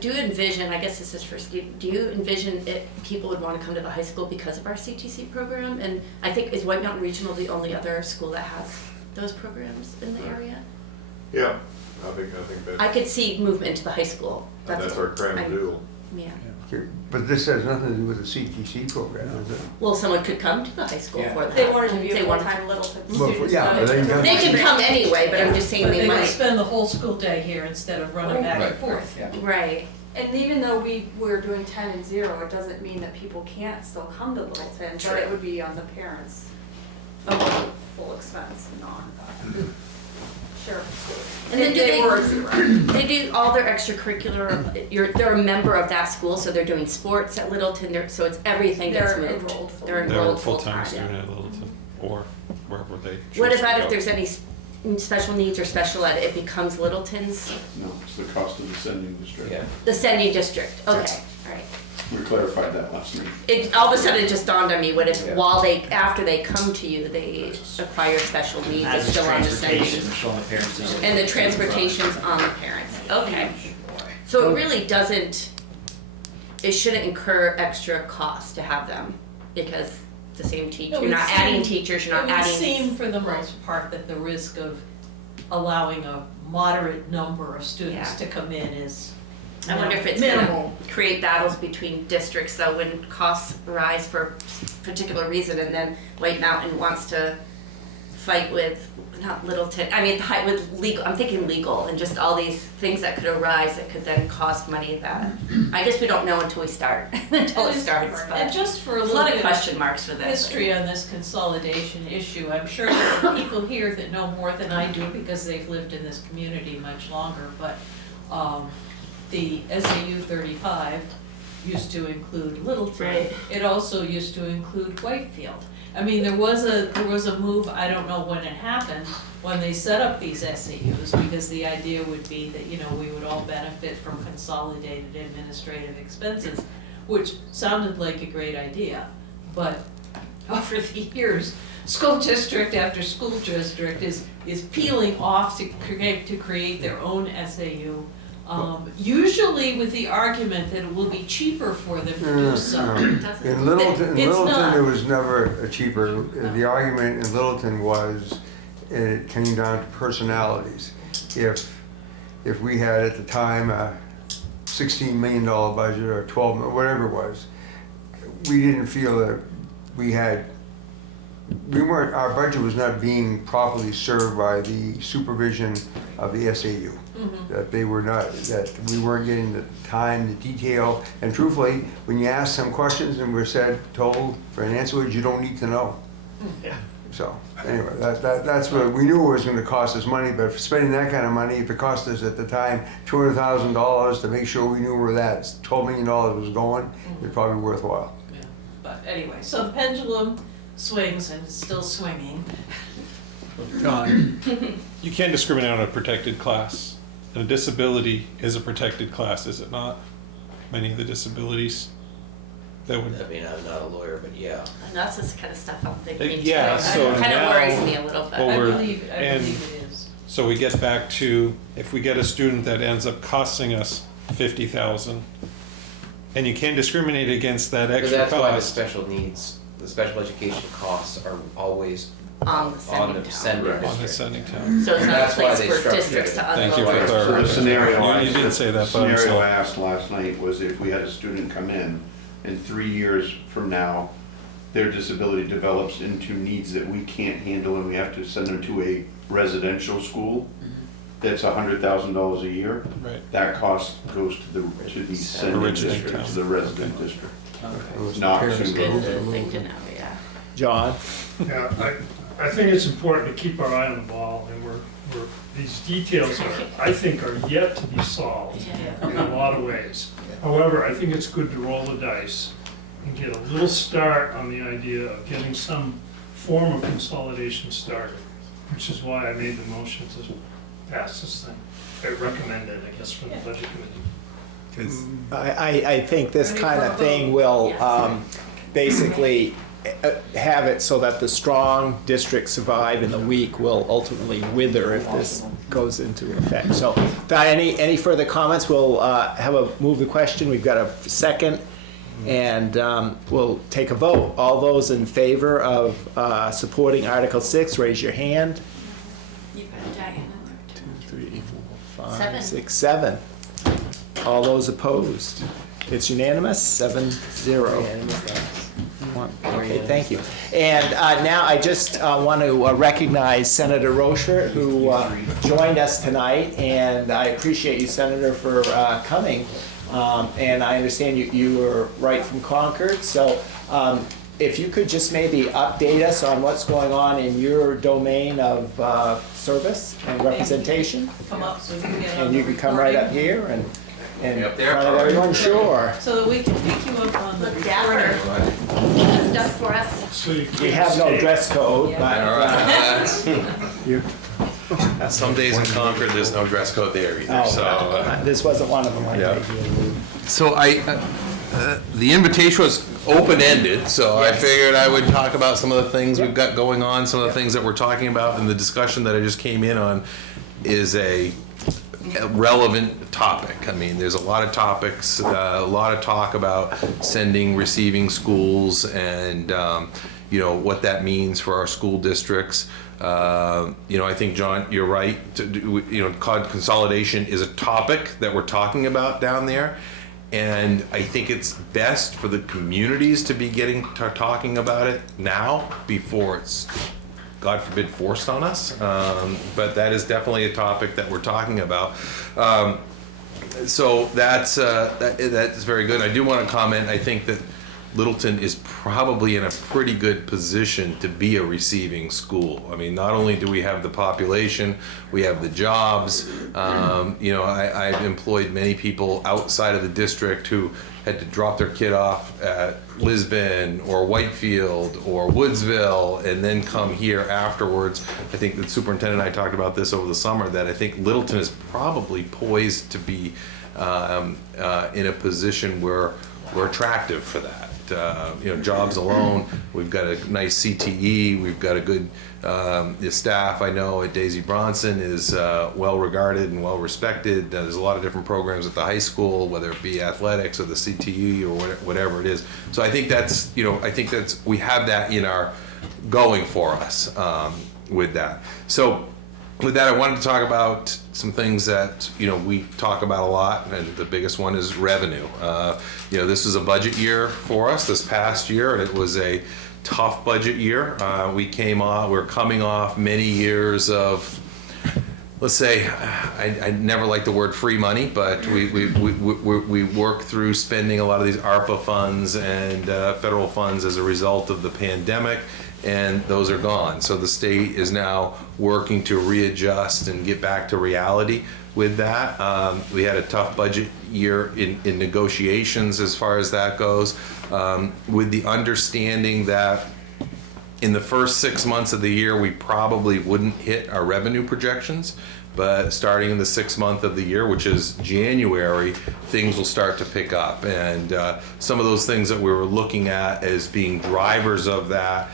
do you envision, I guess this is for Steve, do you envision people would want to come to the high school because of our CTC program? And I think, is White Mountain Regional the only other school that has those programs in the area? Yeah, I think I could see movement into the high school. that's our crown jewel. Yeah. Okay, but this has nothing to do with the CTC program, is it? Well, someone could come to the high school for that. They wanted to be They a wanted- full-time Littleton Well, student. yeah, but they can come- They can come anyway, but I'm just saying But they they would might. spend the whole school day here instead of running back and Right, forth. Yeah. Right. And even though we're doing 10 and 0, it doesn't mean that people can't still come to Littleton, but True. it would be on the parents' Okay. full expense, not. Sure. And then If do they were 0. they do all their extracurricular, they're a member of that school, so they're doing sports at Littleton, so it's everything that's They're moved. enrolled full. They're They're a enrolled full-time full-time. student at Littleton, or wherever they choose What to about go. if there's any special needs or special ed, it becomes Littleton's, No, it's the cost of the sending district. Yeah. the sending district, okay, alright. We clarified that last week. It, all of a sudden it just dawned on me, what if Yeah. after they come to you, they acquire special needs, As it's is still on the transportation, sending? showing the parents. these- And the transportation's on the parents, okay. So it really doesn't, it shouldn't incur extra cost to have them, because the same teacher, It you're would not adding seem- teachers, you're not It would adding. seem for the most part that the risk of allowing a moderate number of students Yeah. to come in is I wonder if it's minimal. gonna create battles between districts though, when costs rise for a particular reason, and then White Mountain wants to fight with, not Littleton, I mean, fight with legal, I'm thinking legal, and just all these things that could arise that could then cost money that, I guess we don't know until we start, until it starts, And but just for a there's a little lot of bit of question marks for this. history on this consolidation issue, I'm sure there are people here that know more than I do because they've lived in this community much longer, but the SAU 35 used to include Littleton. Right. It also used to include Whitefield. I mean, there was a move, I don't know when it happened, when they set up these SAUs, because the idea would be that, you know, we would all benefit from consolidated administrative expenses, which sounded like a great idea, but over the years, school district after school district is peeling off to create their own SAU. Usually with the argument that it will be cheaper for them to do so. In Littleton, It's not. it was never a cheaper, the argument in Littleton was, it came down to personalities. If we had at the time a $16 million budget or 12, whatever it was, we didn't feel that our budget was not being properly served by the supervision of the SAU. That we weren't getting the time, the detail, and truthfully, when you ask some questions and we're told for an answer, you don't need to know. Yeah. So, anyway, that's what, we knew it was gonna cost us money, but for spending that kind of money, if it cost us at the time $200,000 to make sure we knew where that $12 million was going, it's probably worthwhile. Yeah, but anyway, so the pendulum swings and it's still swinging. John, you can't discriminate on a protected class. And a disability is a protected class, is it not? Many of the disabilities that would. I mean, I'm not a lawyer, but yeah. And that's the kind of stuff I'm thinking too. Yeah, so It kind of now- worries me a little bit. Well, I we're- believe and- it is. So we get back to, if we get a student that ends up costing us $50,000, and you can't discriminate against that But extra that's why the cost. special needs, the special education costs are always On the on sending the town. sending Right. On the district. sending town. So it's not a That's why place they for structured districts it. to unload. Thank you for Right. So clarifying. the scenario You didn't say that, but I'm scenario I sorry. asked last night was if we had a student come in 3 years from now, their disability develops into needs that we can't handle and we have to send them to a residential school, that's $100,000 a year. Right. That cost goes to the sending Originating district, town. to the resident district. It was the Not parents' Good single. thing to know, yeah. John? Yeah, I think it's important to keep our eye on the ball, and these details I think are yet to be solved in a lot of ways. However, I think it's good to roll the dice and get a little start on the idea of getting some form of consolidation started, which is why I made the motion to pass this thing. I recommended, I guess, from the budget committee. Because I think this kind of thing will basically have it so that the strong districts survive and the weak will ultimately wither if this goes into effect. So, any further comments? We'll move the question. We've got a second, and we'll take a vote. All those in favor of supporting Article 6, raise your hand. You better die in 2, 3, 4, 5, Seven. 6, 7. All those opposed? It's unanimous, 7-0. Okay, thank you. And now I just want to recognize Senator Rocher, who joined us tonight, and I appreciate you, Senator, for coming. And I understand you were right from Concord, so if you could just maybe update us on what's going on in your domain of service and representation. Come up so we can get on And the you can come right up recording. here and in Up there? front of everyone, sure. So that we can pick you up on the Look dapper. recording. Stuff for us. So you We have no dress code, Yeah. but you, Some days in Concord, there's no dress code there either, oh, so. this wasn't one of them. Yeah. So the invitation was open-ended, so I Yes. figured I would talk about some of the things we've got going on, some of the things that we're talking about, and the discussion that I just came in on is a relevant topic. I mean, there's a lot of topics, a lot of talk about sending, receiving schools, and what that means for our school districts. I think, John, you're right. Consolidation is a topic that we're talking about down there. And I think it's best for the communities to be talking about it now before it's, God forbid, forced on us. But that is definitely a topic that we're talking about. So that's very good. I do want to comment. I think that Littleton is probably in a pretty good position to be a receiving school. I mean, not only do we have the population, we have the jobs. I've employed many people outside of the district who had to drop their kid off at Lisbon or Whitefield or Woodsville and then come here afterwards. I think the superintendent and I talked about this over the summer, that I think Littleton is probably poised to be in a position where we're attractive for that. Jobs alone, we've got a nice CTE, we've got a good the staff I know at Daisy Bronson is well regarded and well respected. There's a lot of different programs at the high school, whether it be athletics or the CTE or whatever it is. So I think that's we have that in our going for us with that. So with that, I wanted to talk about some things that we talk about a lot, and the biggest one is revenue. This is a budget year for us this past year, and it was a tough budget year. We're coming off many years of, let's say, I never like the word free money, but we worked through spending a lot of these ARPA funds and federal funds as a result of the pandemic. And those are gone. So the state is now working to readjust and get back to reality with that. We had a tough budget year in negotiations as far as that goes, with the understanding that in the first 6 months of the year, we probably wouldn't hit our revenue projections. But starting in the 6th month of the year, which is January, things will start to pick up. And some of those things that we were looking at as being drivers of that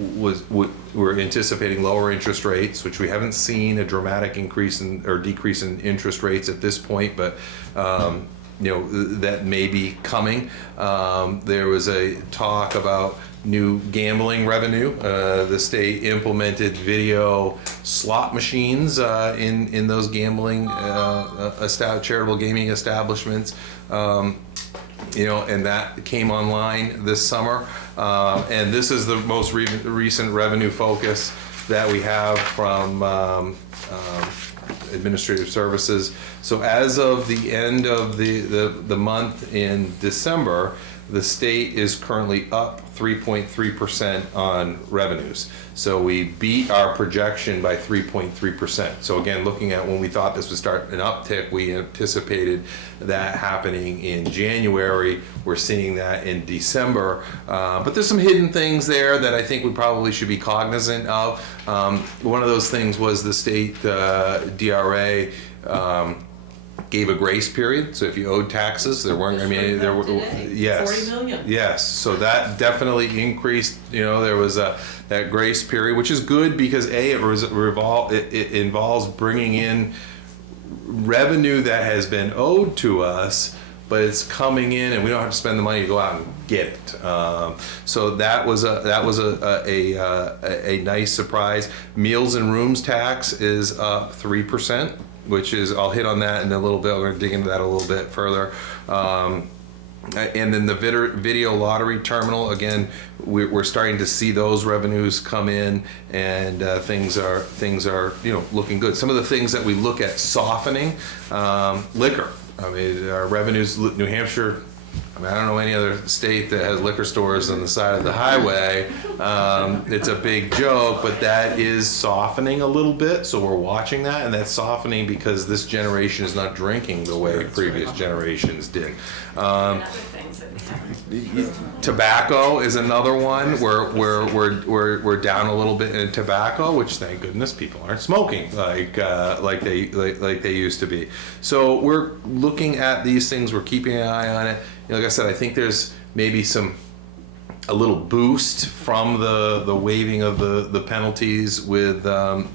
we're anticipating lower interest rates, which we haven't seen a dramatic decrease in interest rates at this point, but that may be coming. There was a talk about new gambling revenue. The state implemented video slot machines in those gambling charitable gaming establishments. And that came online this summer. And this is the most recent revenue focus that we have from administrative services. So as of the end of the month in December, the state is currently up 3.3% on revenues. So we beat our projection by 3.3%. So again, looking at when we thought this would start an uptick, we anticipated that happening in January. We're seeing that in December. But there's some hidden things there that I think we probably should be cognizant of. One of those things was the state DRA gave a grace period, so if you owed taxes, there weren't, I mean, there were, Today, yes. 40 million. Yes, so that definitely increased, there was that grace period, which is good because it involves bringing in revenue that has been owed to us, but it's coming in and we don't have to spend the money to go out and get it. So that was a nice surprise. Meals and rooms tax is up 3%. Which is, I'll hit on that in a little bit. We're gonna dig into that a little bit further. And then the video lottery terminal, again, we're starting to see those revenues come in, and things are looking good. Some of the things that we look at softening, liquor. I mean, our revenues, New Hampshire. I mean, I don't know any other state that has liquor stores on the side of the highway. It's a big joke, but that is softening a little bit. So we're watching that, and that's softening because this generation is not drinking the way previous generations did. And other things that we haven't. Tobacco is another one where we're down a little bit in tobacco, which thank goodness people aren't smoking like they used to be. So we're looking at these things. We're keeping an eye on it. Like I said, I think there's maybe a little boost from the waiving of the penalties with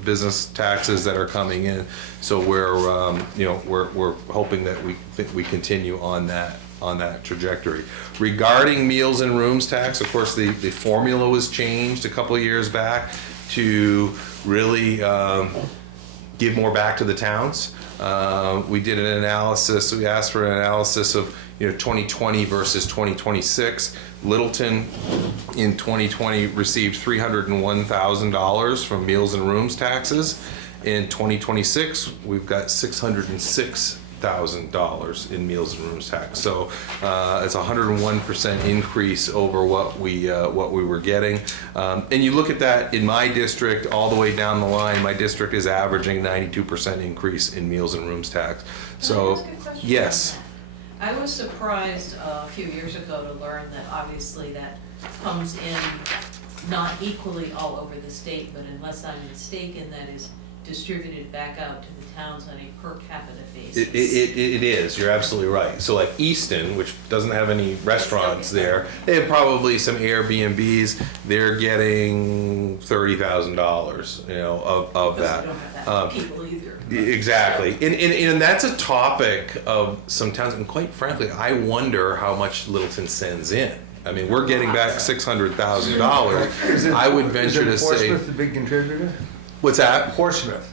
business taxes that are coming in. So we're hoping that we continue on that trajectory. Regarding meals and rooms tax, of course, the formula was changed a couple of years back to really give more back to the towns. We did an analysis. We asked for an analysis of 2020 versus 2026. Littleton in 2020 received $301,000 from meals and rooms taxes. In 2026, we've got $606,000 in meals and rooms tax. So it's a 101% increase over what we were getting. And you look at that in my district all the way down the line. My district is averaging 92% increase in meals and rooms tax. So Can I ask a question yes. on that? I was surprised a few years ago to learn that obviously that comes in not equally all over the state, but unless I'm mistaken, that is distributed back out to the towns on a per capita basis. It is. You're absolutely right. So like Easton, which doesn't have any restaurants there, they have probably some Airbnbs. They're getting $30,000, of that. Because we don't have that many people either. Exactly. And that's a topic of some towns, and quite frankly, I wonder how much Littleton sends in. I mean, we're getting back $600,000. I would venture to say. Is Portsmouth the big contributor? What's that? Portsmouth.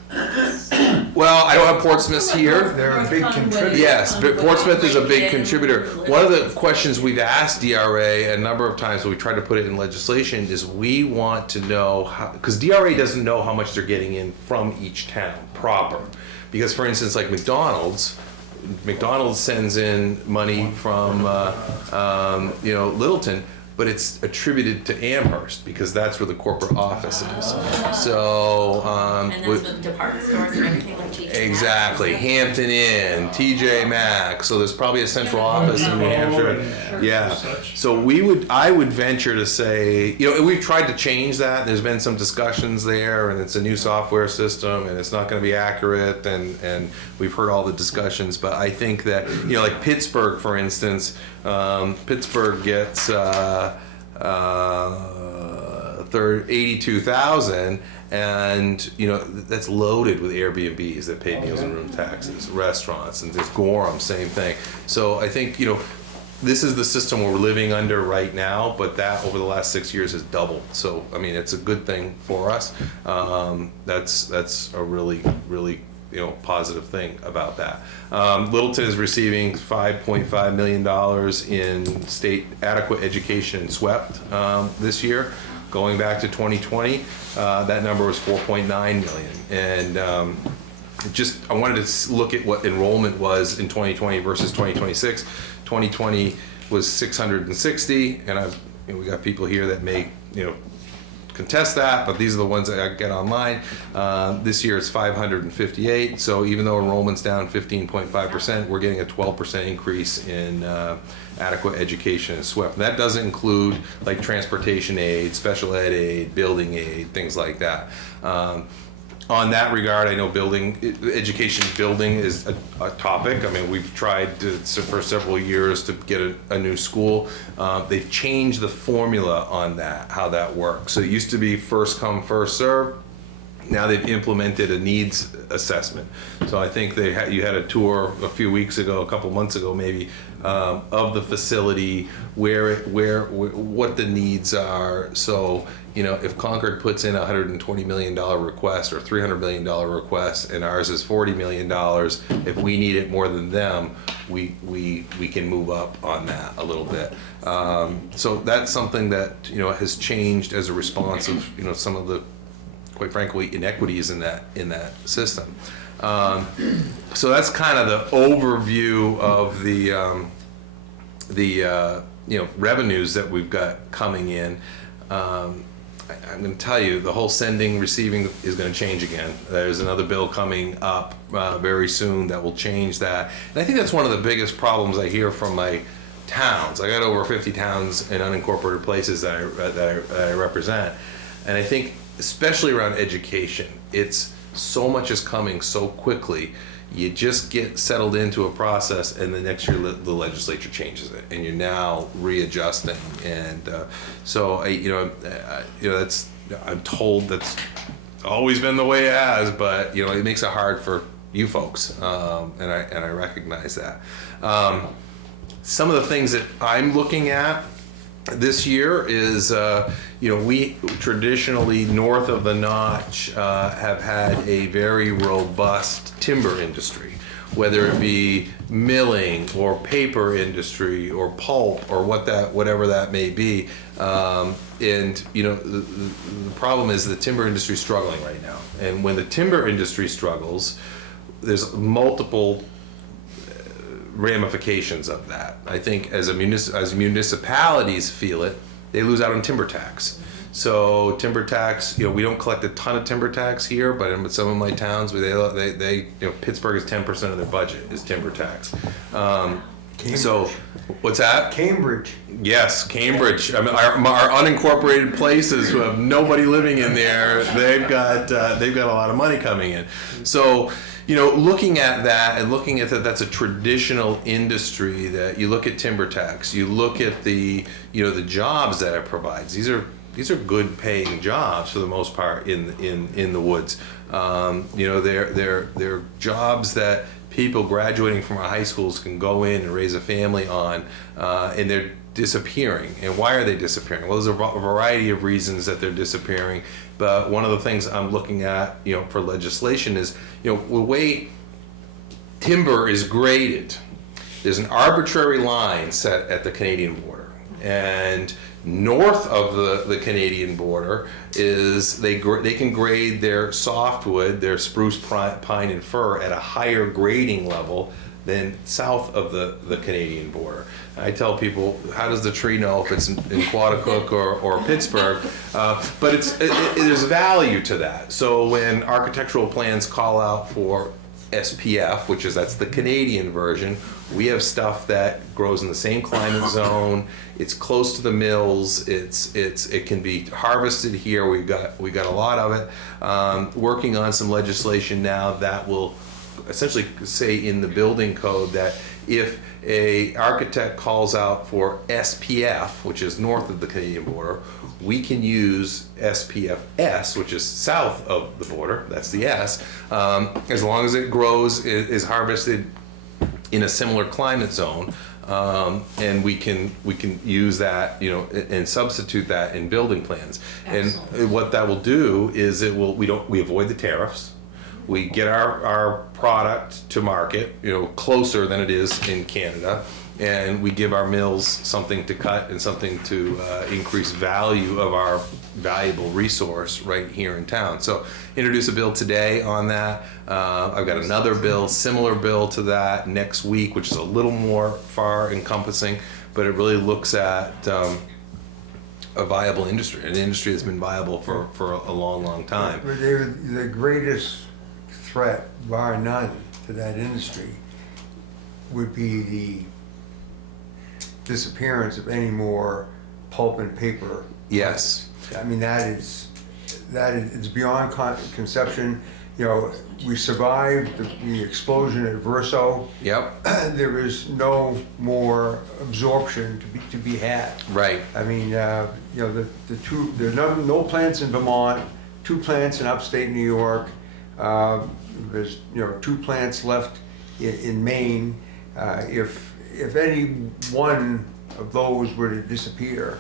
Well, I don't have Portsmouth here. They're a big contributor. Yes, but Portsmouth is a big contributor. One of the questions we've asked DRA a number of times when we try to put it in legislation is we want to know how, because DRA doesn't know how much they're getting in from each town proper. Because for instance, like McDonald's sends in money from Littleton, but it's attributed to Amherst because that's where the corporate office is. So And that's with department stores and everything like TJ Maxx. exactly, Hampton Inn, TJ Maxx. So there's probably a central office in New Hampshire. Yeah. So I would venture to say, and we've tried to change that. There's been some discussions there, and it's a new software system, and it's not going to be accurate, and we've heard all the discussions. But I think that like Pittsburgh, for instance, Pittsburgh gets 82,000, and that's loaded with Airbnbs that pay meals and room taxes, restaurants, and there's Gorham, same thing. So I think this is the system we're living under right now, but that over the last 6 years has doubled. So I mean, it's a good thing for us. That's a really positive thing about that. Littleton is receiving $5.5 million in state adequate education and SWEP this year. Going back to 2020, that number was $4.9 million. And I wanted to look at what enrollment was in 2020 versus 2026. 2020 was 660, and we got people here that may contest that, but these are the ones that I get online. This year it's 558, so even though enrollment's down 15.5%, we're getting a 12% increase in adequate education and SWEP. And that doesn't include like transportation aid, special ed aid, building aid, things like that. On that regard, I know education building is a topic. I mean, we've tried for several years to get a new school. They've changed the formula on that, how that works. So it used to be first come, first serve. Now they've implemented a needs assessment. So I think you had a tour a few weeks ago, a couple months ago maybe, of the facility, what the needs are. So, you know, if Concord puts in a $120 million request or $300 million request and ours is $40 million, if we need it more than them, we can move up on that a little bit. So that's something that, you know, has changed as a response of, you know, some of the, quite frankly, inequities in that system. So that's kind of the overview of the you know, revenues that we've got coming in. I'm going to tell you, the whole sending, receiving is going to change again. There's another bill coming up very soon that will change that. And I think that's one of the biggest problems I hear from my towns. I got over 50 towns and unincorporated places that I represent. And I think, especially around education, it's so much is coming so quickly. You just get settled into a process, and the next year the legislature changes it, and you're now readjusting. And so that's, I'm told that's always been the way it has, but you know, it makes it hard for you folks, and I recognize that. Some of the things that I'm looking at this year is, you know, we traditionally north of the Notch have had a very robust timber industry, whether it be milling or paper industry or pulp or whatever that may be. And you know, the problem is the timber industry is struggling right now. And when the timber industry struggles, there's multiple ramifications of that. I think as municipalities feel it, they lose out on timber tax. So timber tax, you know, we don't collect a ton of timber tax here, but in some of my towns, they you know, Pittsburgh is 10% of their budget is timber tax. So, what's that? Cambridge. Yes, Cambridge. I mean, our unincorporated places who have nobody living in there, they've got a lot of money coming in. So, you know, looking at that and looking at that's a traditional industry. That you look at timber tax, you look at the jobs that it provides. These are good paying jobs for the most part in the woods. You know, they're jobs that people graduating from our high schools can go in and raise a family on, and they're disappearing. And why are they disappearing? Well, there's a variety of reasons that they're disappearing, but one of the things I'm looking at, you know, for legislation is, you know, the way timber is graded, there's an arbitrary line set at the Canadian border, and north of the Canadian border is they can grade their softwood, their spruce, pine, and fir at a higher grading level than south of the Canadian border. I tell people, how does the tree know if it's in Quaticook or Pittsburgh? But there's value to that. So when architectural plans call out for SPF, that's the Canadian version, we have stuff that grows in the same climate zone. It's close to the mills. It can be harvested here. We got a lot of it. Working on some legislation now that will essentially say in the building code that if a architect calls out for SPF, which is north of the Canadian border, we can use SPF S, which is south of the border. That's the S, as long as it grows, is harvested in a similar climate zone, and we can use that, you know, and substitute that in building plans. Excellent. And what that will do is we avoid the tariffs. We get our product to market, you know, closer than it is in Canada, and we give our mills something to cut and something to increase value of our valuable resource right here in town. So introduce a bill today on that. I've got another bill, similar bill to that next week, which is a little more far encompassing, but it really looks at a viable industry, an industry that's been viable for a long time. The greatest threat, bar none, to that industry would be the disappearance of any more pulp and paper. Yes. I mean, that is it's beyond conception. you know, we survived the explosion at Verso. Yep, There is no more absorption to be had. right. I mean, you know, there are no plants in Vermont, 2 plants in upstate New York. There's, you know, 2 plants left in Maine. If any one of those were to disappear,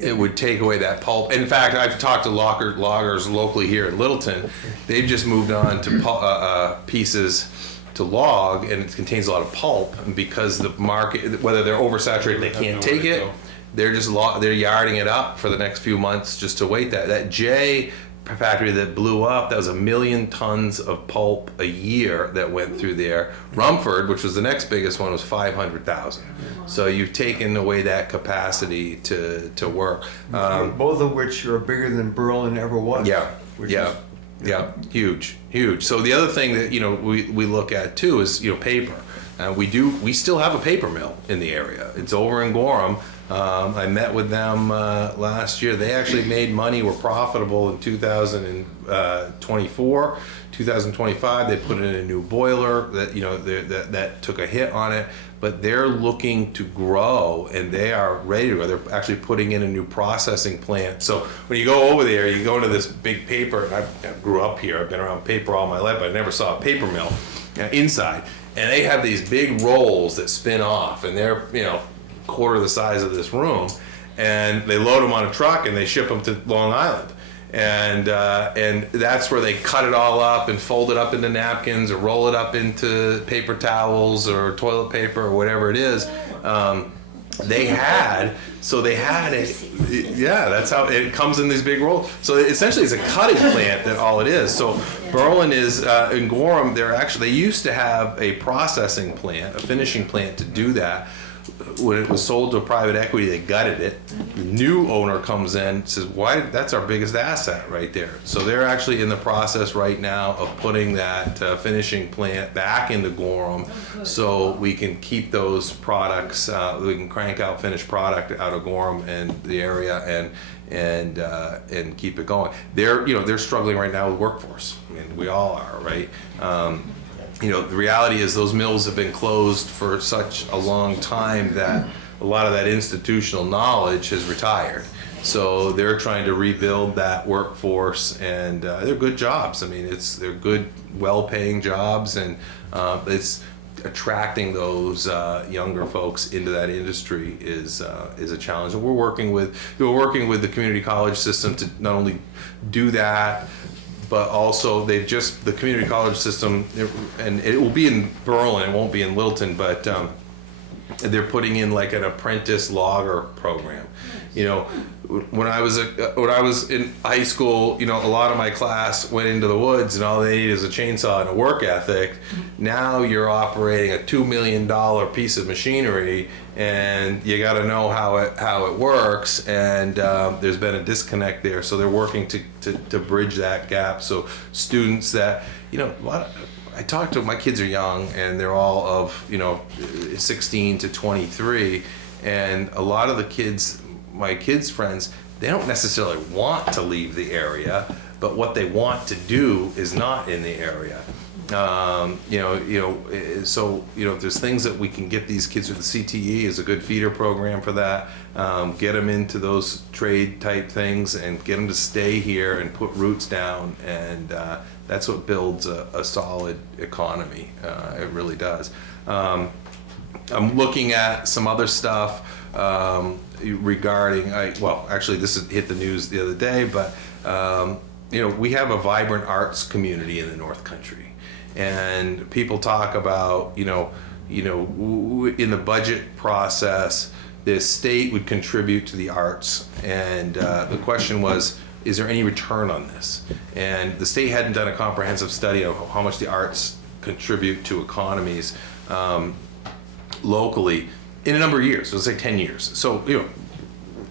It would take away that pulp. In fact, I've talked to loggers locally here in Littleton. They've just moved on to pieces to log, and it contains a lot of pulp. And because the market, whether they're oversaturated, they can't take it. They're just they're yarding it up for the next few months just to wait. That J factory that blew up, that was 1 million tons of pulp a year that went through there. Rumford, which was the next biggest one, was 500,000. So you've taken away that capacity to work. both of which are bigger than Berlin ever was. Yeah, which yeah, is- yeah, huge. So the other thing that, you know, we look at too is, you know, paper. We still have a paper mill in the area. It's over in Gorham. I met with them last year. They actually made money, were profitable in 2024. 2025, they put in a new boiler that, you know, that took a hit on it, but they're looking to grow, and they are ready to grow. They're actually putting in a new processing plant. So when you go over there, you go into this big paper, and I grew up here, I've been around paper all my life, but I never saw a paper mill inside. And they have these big rolls that spin off, and they're, you know, quarter the size of this room, and they load them on a truck and they ship them to Long Island. And that's where they cut it all up and fold it up into napkins or roll it up into paper towels or toilet paper or whatever it is. They had it. Yeah, that's how it comes in these big rolls. So essentially, it's a cutting plant. That all it is. So Berlin is in Gorham. They used to have a processing plant, a finishing plant to do that. When it was sold to a private equity, they gutted it. The new owner comes in, says, "Why? That's our biggest asset right there." So they're actually in the process right now of putting that finishing plant back into Gorham, so we can keep those products. We can crank out finished product out of Gorham and the area, and keep it going. They're struggling right now with workforce. I mean, we all are, right? You know, the reality is those mills have been closed for such a long time that a lot of that institutional knowledge has retired. So they're trying to rebuild that workforce, and they're good jobs. I mean, they're good, well-paying jobs, and it's attracting those younger folks into that industry is a challenge. And we're working with the community college system to not only do that, but also the community college system, and it will be in Berlin, it won't be in Littleton, but they're putting in like an apprentice logger program. You know, when I was in high school, you know, a lot of my class went into the woods, and all they need is a chainsaw and a work ethic. Now you're operating a $2 million piece of machinery, and you got to know how it works. And there's been a disconnect there, so they're working to bridge that gap. So students that, you know, I talk to, my kids are young, and they're all of, you know, 16 to 23, and a lot of the kids, my kids' friends, they don't necessarily want to leave the area, but what they want to do is not in the area. So there's things that we can get these kids with. The CTE is a good feeder program for that. Get them into those trade type things and get them to stay here and put roots down, and that's what builds a solid economy. It really does. I'm looking at some other stuff regarding, actually this hit the news the other day, but we have a vibrant arts community in the North Country. And people talk about, in the budget process, the state would contribute to the arts. And the question was, is there any return on this? And the state hadn't done a comprehensive study of how much the arts contribute to economies locally in a number of years, so let's say 10 years. So,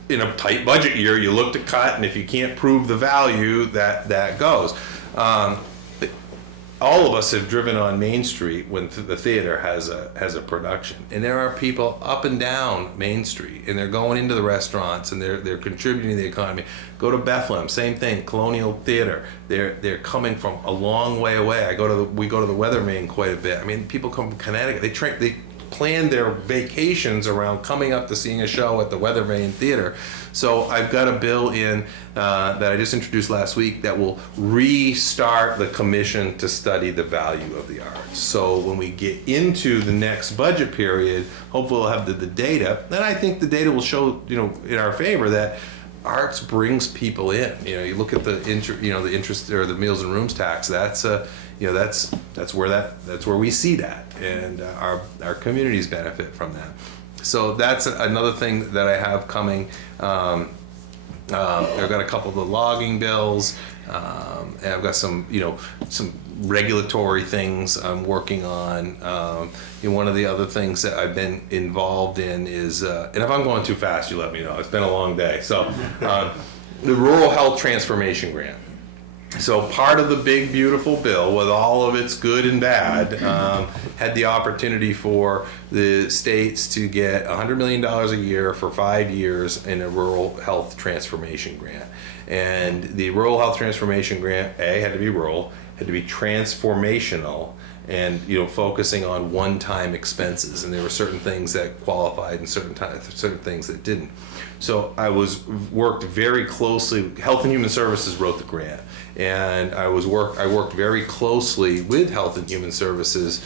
in a tight budget year, you look to cut, and if you can't prove the value, that goes. all of us have driven on Main Street when the theater has a production, and there are people up and down Main Street, and they're going into the restaurants, and they're contributing to the economy. Go to Bethlehem, same thing. Colonial Theater, they're coming from a long way away. We go to the Weathermain quite a bit. I mean, people come from Connecticut. They plan their vacations around coming up to seeing a show at the Weathermain Theater. So I've got a bill in that I just introduced last week that will restart the commission to study the value of the arts. So when we get into the next budget period, hopefully we'll have the data. Then I think the data will show, in our favor that arts brings people in. You look at the interest or the meals and rooms tax. That's where we see that, and our communities benefit from that. So that's another thing that I have coming. I've got a couple of the logging bills, and I've got some regulatory things I'm working on. One of the other things that I've been involved in is, and if I'm going too fast, you let me know. It's been a long day. So, the Rural Health Transformation Grant. So part of the big beautiful bill, with all of its good and bad, had the opportunity for the states to get $100 million a year for 5 years in a rural health transformation grant. And the rural health transformation grant, had to be rural, had to be transformational, and focusing on one-time expenses. And there were certain things that qualified and certain things that didn't. So I worked very closely. Health and Human Services wrote the grant, and I worked very closely with Health and Human Services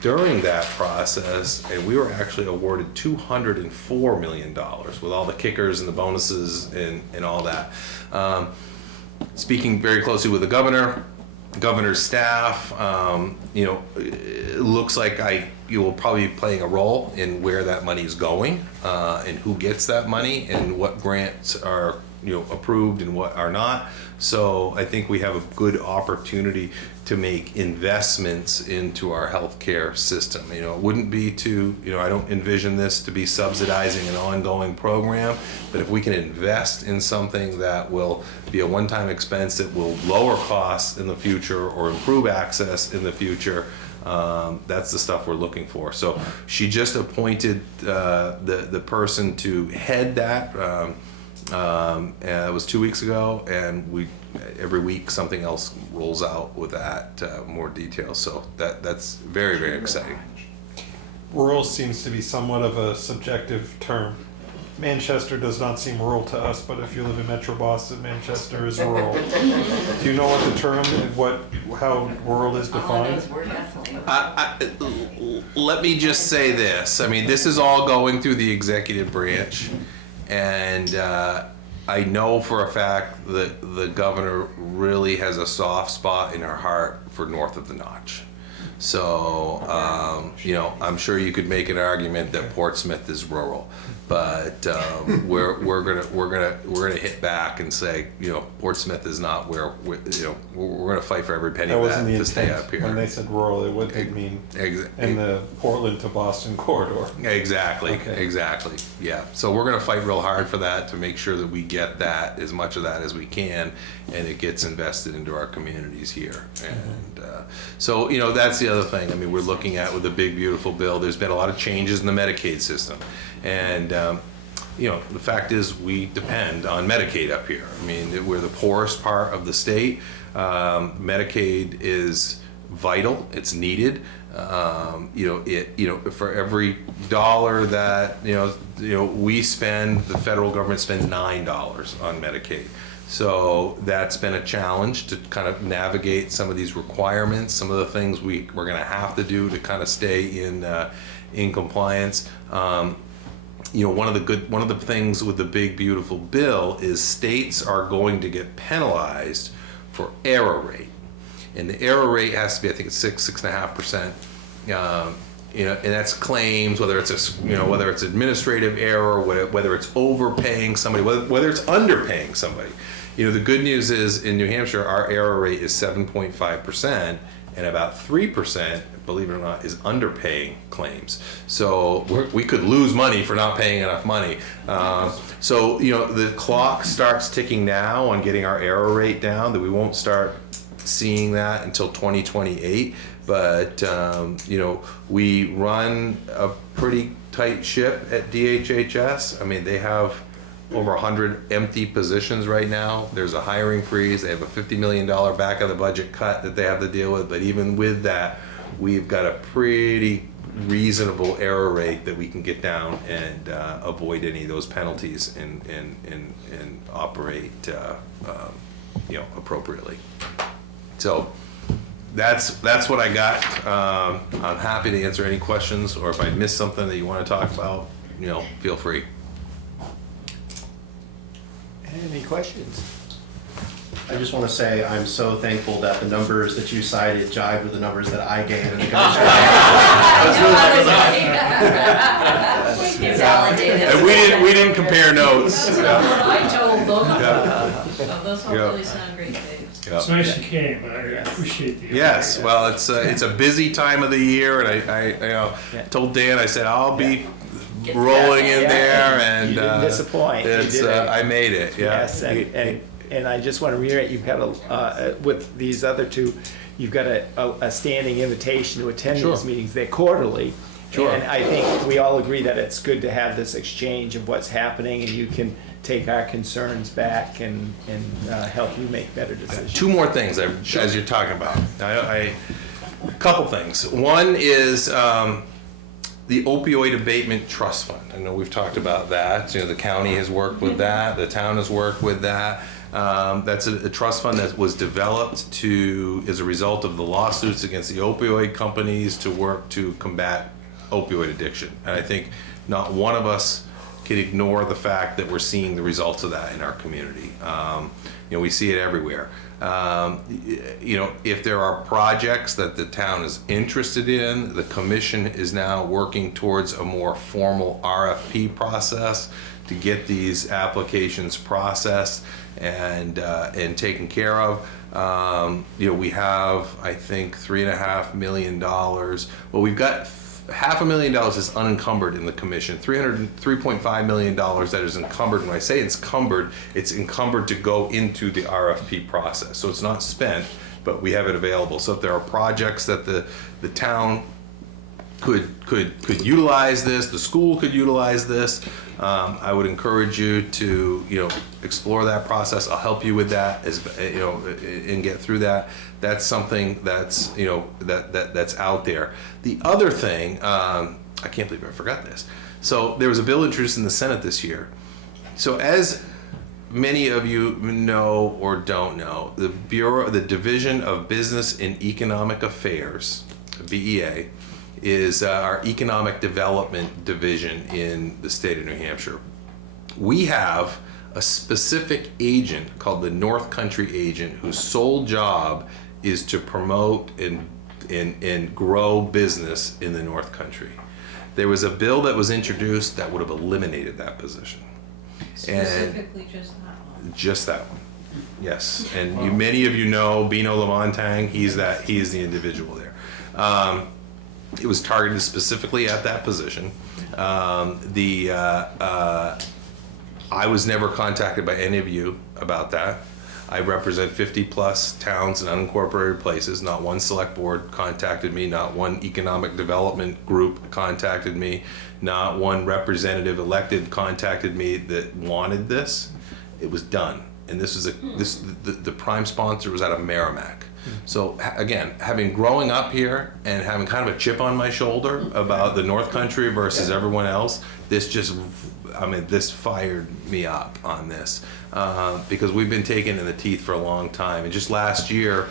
during that process, and we were actually awarded $204 million with all the kickers and the bonuses and all that. Speaking very closely with the governor's staff, it looks like you will probably be playing a role in where that money is going, and who gets that money, and what grants are approved and what are not. So I think we have a good opportunity to make investments into our healthcare system. It wouldn't be I don't envision this to be subsidizing an ongoing program, but if we can invest in something that will be a one-time expense that will lower costs in the future or improve access in the future, that's the stuff we're looking for. So she just appointed the person to head that. And it was 2 weeks ago, and every week something else rolls out with that, more details. So that's very, very exciting. Rural seems to be somewhat of a subjective term. Manchester does not seem rural to us, but if you live in Metro Boston, Manchester is rural. Do you know what the term, how rural is defined? Let me just say this. I mean, this is all going through the executive branch. And I know for a fact that the governor really has a soft spot in her heart for north of the Notch. So, I'm sure you could make an argument that Portsmouth is rural, but we're gonna hit back and say, Portsmouth is not where we're gonna fight for every penny of that to stay up here. When they said rural, what did it mean in the Portland to Boston corridor? Exactly, Okay. exactly. Yeah. So we're gonna fight real hard for that to make sure that we get that, as much of that as we can, and it gets invested into our communities here. And so that's the other thing. I mean, we're looking at with the big beautiful bill. There's been a lot of changes in the Medicaid system, and the fact is we depend on Medicaid up here. I mean, we're the poorest part of the state. Medicaid is vital. It's needed. For every dollar that we spend, the federal government spends $9 on Medicaid. So that's been a challenge to kind of navigate some of these requirements, some of the things we're going to have to do to kind of stay in compliance. One of the things with the big beautiful bill is states are going to get penalized for error rate, and the error rate has to be, I think it's 6.5%. And that's claims, whether it's whether it's administrative error, whether it's overpaying somebody, whether it's underpaying somebody. The good news is in New Hampshire, our error rate is 7.5%, and about 3%, believe it or not, is underpaying claims. So we could lose money for not paying enough money. So the clock starts ticking now on getting our error rate down, that we won't start seeing that until 2028, but we run a pretty tight ship at DHHS. I mean, they have over 100 empty positions right now. There's a hiring freeze. They have a $50 million back of the budget cut that they have to deal with. But even with that, we've got a pretty reasonable error rate that we can get down and avoid any of those penalties and operate appropriately. So that's what I got. I'm happy to answer any questions, or if I missed something that you want to talk about, feel free. Any questions? I just want to say I'm so thankful that the numbers that you cited jive with the numbers that I gave in the commission. It's validated. And we didn't compare notes. That's not what I told them. Yeah. So those all really sound great, Dave. Yeah. It's nice you came, I appreciate the. Yes, well, it's a busy time of the year, and I told Dan, I said I'll be rolling in there, and You didn't disappoint. You It's did I made it. Yeah. Yes, and I just want to reiterate, you've got with these other two, you've got a standing invitation to attend Sure. these meetings. They're quarterly. Sure. And I think we all agree that it's good to have this exchange of what's happening, and you can take our concerns back and help you make better decisions. Two more things as you're talking about. A couple things. One is the opioid abatement trust fund. I know we've talked about that. The county has worked with that. The town has worked with that. That's a trust fund that was developed as a result of the lawsuits against the opioid companies to work to combat opioid addiction. And I think not one of us can ignore the fact that we're seeing the results of that in our community. We see it everywhere. If there are projects that the town is interested in, the commission is now working towards a more formal RFP process to get these applications processed and taken care of. We have, I think, $3.5 million. Well, we've got $500,000 is unencumbered in the commission. $3.5 million that is encumbered. When I say it's encumbered to go into the RFP process. So it's not spent, but we have it available. So if there are projects that the town could utilize this, the school could utilize this, I would encourage you to explore that process. I'll help you with that and get through that. That's something that's that's out there. The other thing, I can't believe I forgot this. So there was a bill introduced in the Senate this year. So as many of you know or don't know, the Division of Business and Economic Affairs, BEA, is our economic development division in the state of New Hampshire. We have a specific agent called the North Country agent whose sole job is to promote and grow business in the North Country. There was a bill that was introduced that would have eliminated that position. Specifically just that one. Just that one, yes. And many of you know Bino Lamontang. He's the individual there. It was targeted specifically at that position. I was never contacted by any of you about that. I represent 50 plus towns and unincorporated places. Not one select board contacted me. Not one economic development group contacted me. Not one representative elected contacted me that wanted this. It was done. And this was the prime sponsor was out of Merrimack. So again, having growing up here and having kind of a chip on my shoulder about the North Country versus everyone else, this fired me up on this because we've been taken in the teeth for a long time. And just last year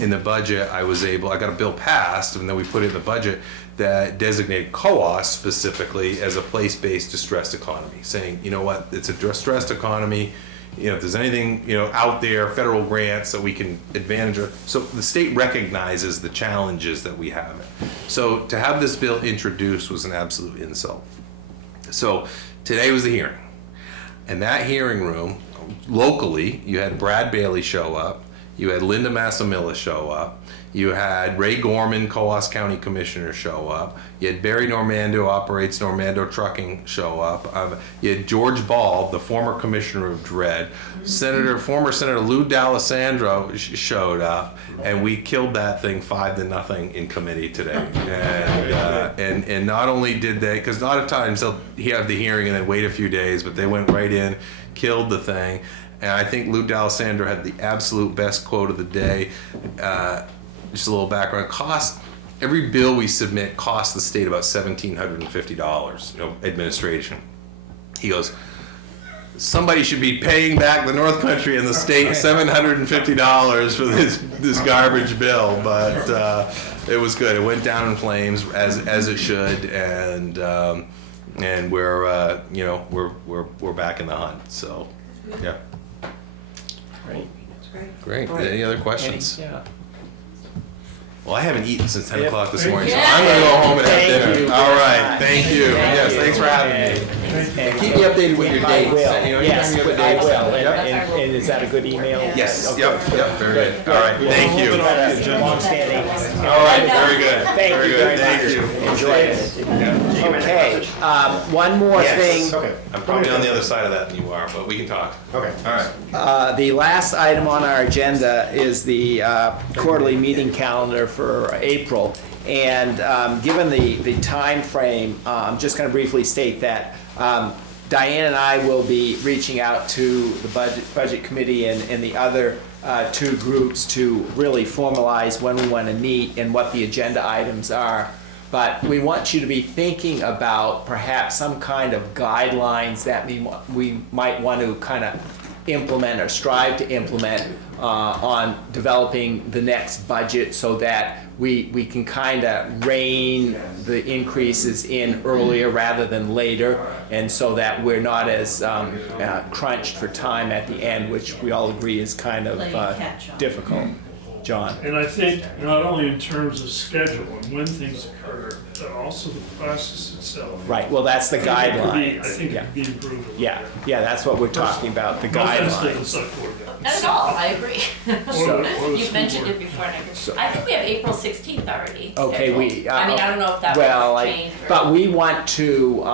in the budget, I got a bill passed, and then we put it in the budget that designated COAS specifically as a place-based distressed economy, saying, you know what, it's a distressed economy. If there's anything, out there, federal grants that we can advantage of. So the state recognizes the challenges that we have. So to have this bill introduced was an absolute insult. So today was the hearing. And that hearing room, locally, you had Brad Bailey show up. You had Linda Massimilla show up. You had Ray Gorman, Coas County Commissioner, show up. You had Barry Normando, operates Normando Trucking, show up. You had George Ball, the former Commissioner of Dread. Former Senator Lou D'Alessandro showed up, and we killed that thing 5-0 in committee today. And not only did they, because a lot of times they'll have the hearing and then wait a few days, but they went right in, killed the thing. And I think Lou D'Alessandro had the absolute best quote of the day. Just a little background. Every bill we submit costs the state about $1,750, administration. He goes, somebody should be paying back the North Country and the state $750 for this garbage bill, but it was good. It went down in flames as it should, and we're back in the hunt. So, yeah. Great. Any other questions? Yeah. Well, I haven't eaten since 10 o'clock this morning, so Yeah. I'm gonna go home and have Thank dinner. you All very right, much. thank you. Yes, thanks for having me. And Keep me updated with your I dates. will. You know, anytime Yes, you have a I date. will. Yep. And is that a good email? Yes, Okay. yep, very good. All right, thank you. Long-standing. All right, very good. Thank Very you good. very Thank much. you. Enjoy it. Okay, one more Yes. thing. Okay. I'm probably on the other side of that than you are, but we can talk. Okay. All right. The last item on our agenda is the quarterly meeting calendar for April. And given the time frame, I'm just going to briefly state that Diane and I will be reaching out to the budget committee and the other two groups to really formalize when we want to meet and what the agenda items are. But we want you to be thinking about perhaps some kind of guidelines that we might want to kind of implement or strive to implement on developing the next budget so that we can kind of rein the increases in earlier rather than later, and so that we're not as crunched for time at the end, which we all agree is kind of Playing catch up. difficult. John? And I think not only in terms of schedule and when things occur, but also the process itself. Right, well, that's the I guidelines. think it Yeah. could be improved a little Yeah, bit. yeah, that's what we're talking about, the No offense to the guidelines. select board. Not at all, I agree. Or the You've school mentioned board. it before, and I agree. So- I think we have April 16th already Okay, scheduled. I mean, I don't know if that well, would change. or- but we want to,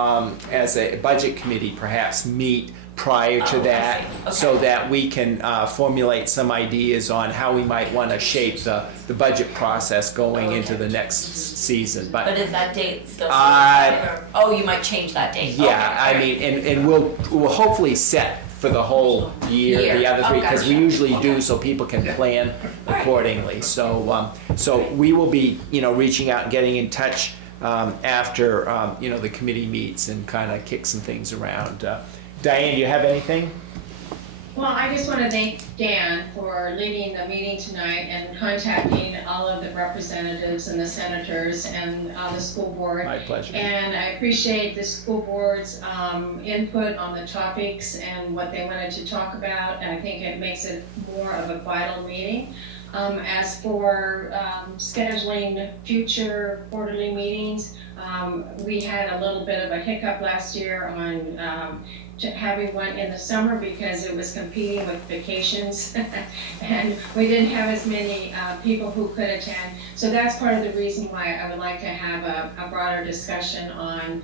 as a budget committee, perhaps meet prior to Oh, I that, see. Okay. so that we can formulate some ideas on how we might want to shape the budget process going into the next season. But is that date still? Uh, Oh, you might change that date. Yeah, Okay, I all right. mean, and we'll hopefully set for the whole year, the Year. other three, Oh, because we gotcha. usually do, so people can plan accordingly. So, so we will be, reaching out and getting in touch after, the committee meets and kind of kick some things around. Diane, do you have anything? Well, I just want to thank Dan for leading the meeting tonight and contacting all of the representatives and the senators and the school board. My pleasure. And I appreciate the school board's input on the topics and what they wanted to talk about. And I think it makes it more of a vital meeting. As for scheduling future quarterly meetings, we had a little bit of a hiccup last year on having one in the summer because it was competing with vacations and we didn't have as many people who could attend. So that's part of the reason why I would like to have a broader discussion on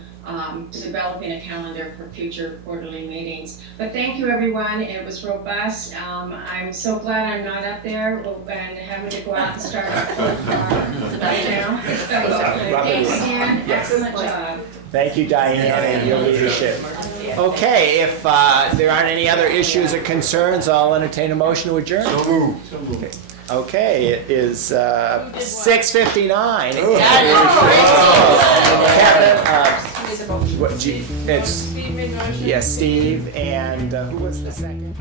developing a calendar for future quarterly meetings. But thank you, everyone. It was robust. I'm so glad I'm not up there and having to go out and start right now. Thanks, Dan. Excellent job. Thank you, Diane, and your leadership. Okay, if there aren't any other issues or concerns, I'll entertain a motion to adjourn. So moved. Okay, it is 6:59. Kevin, it's, yeah, Steve, and who was the second?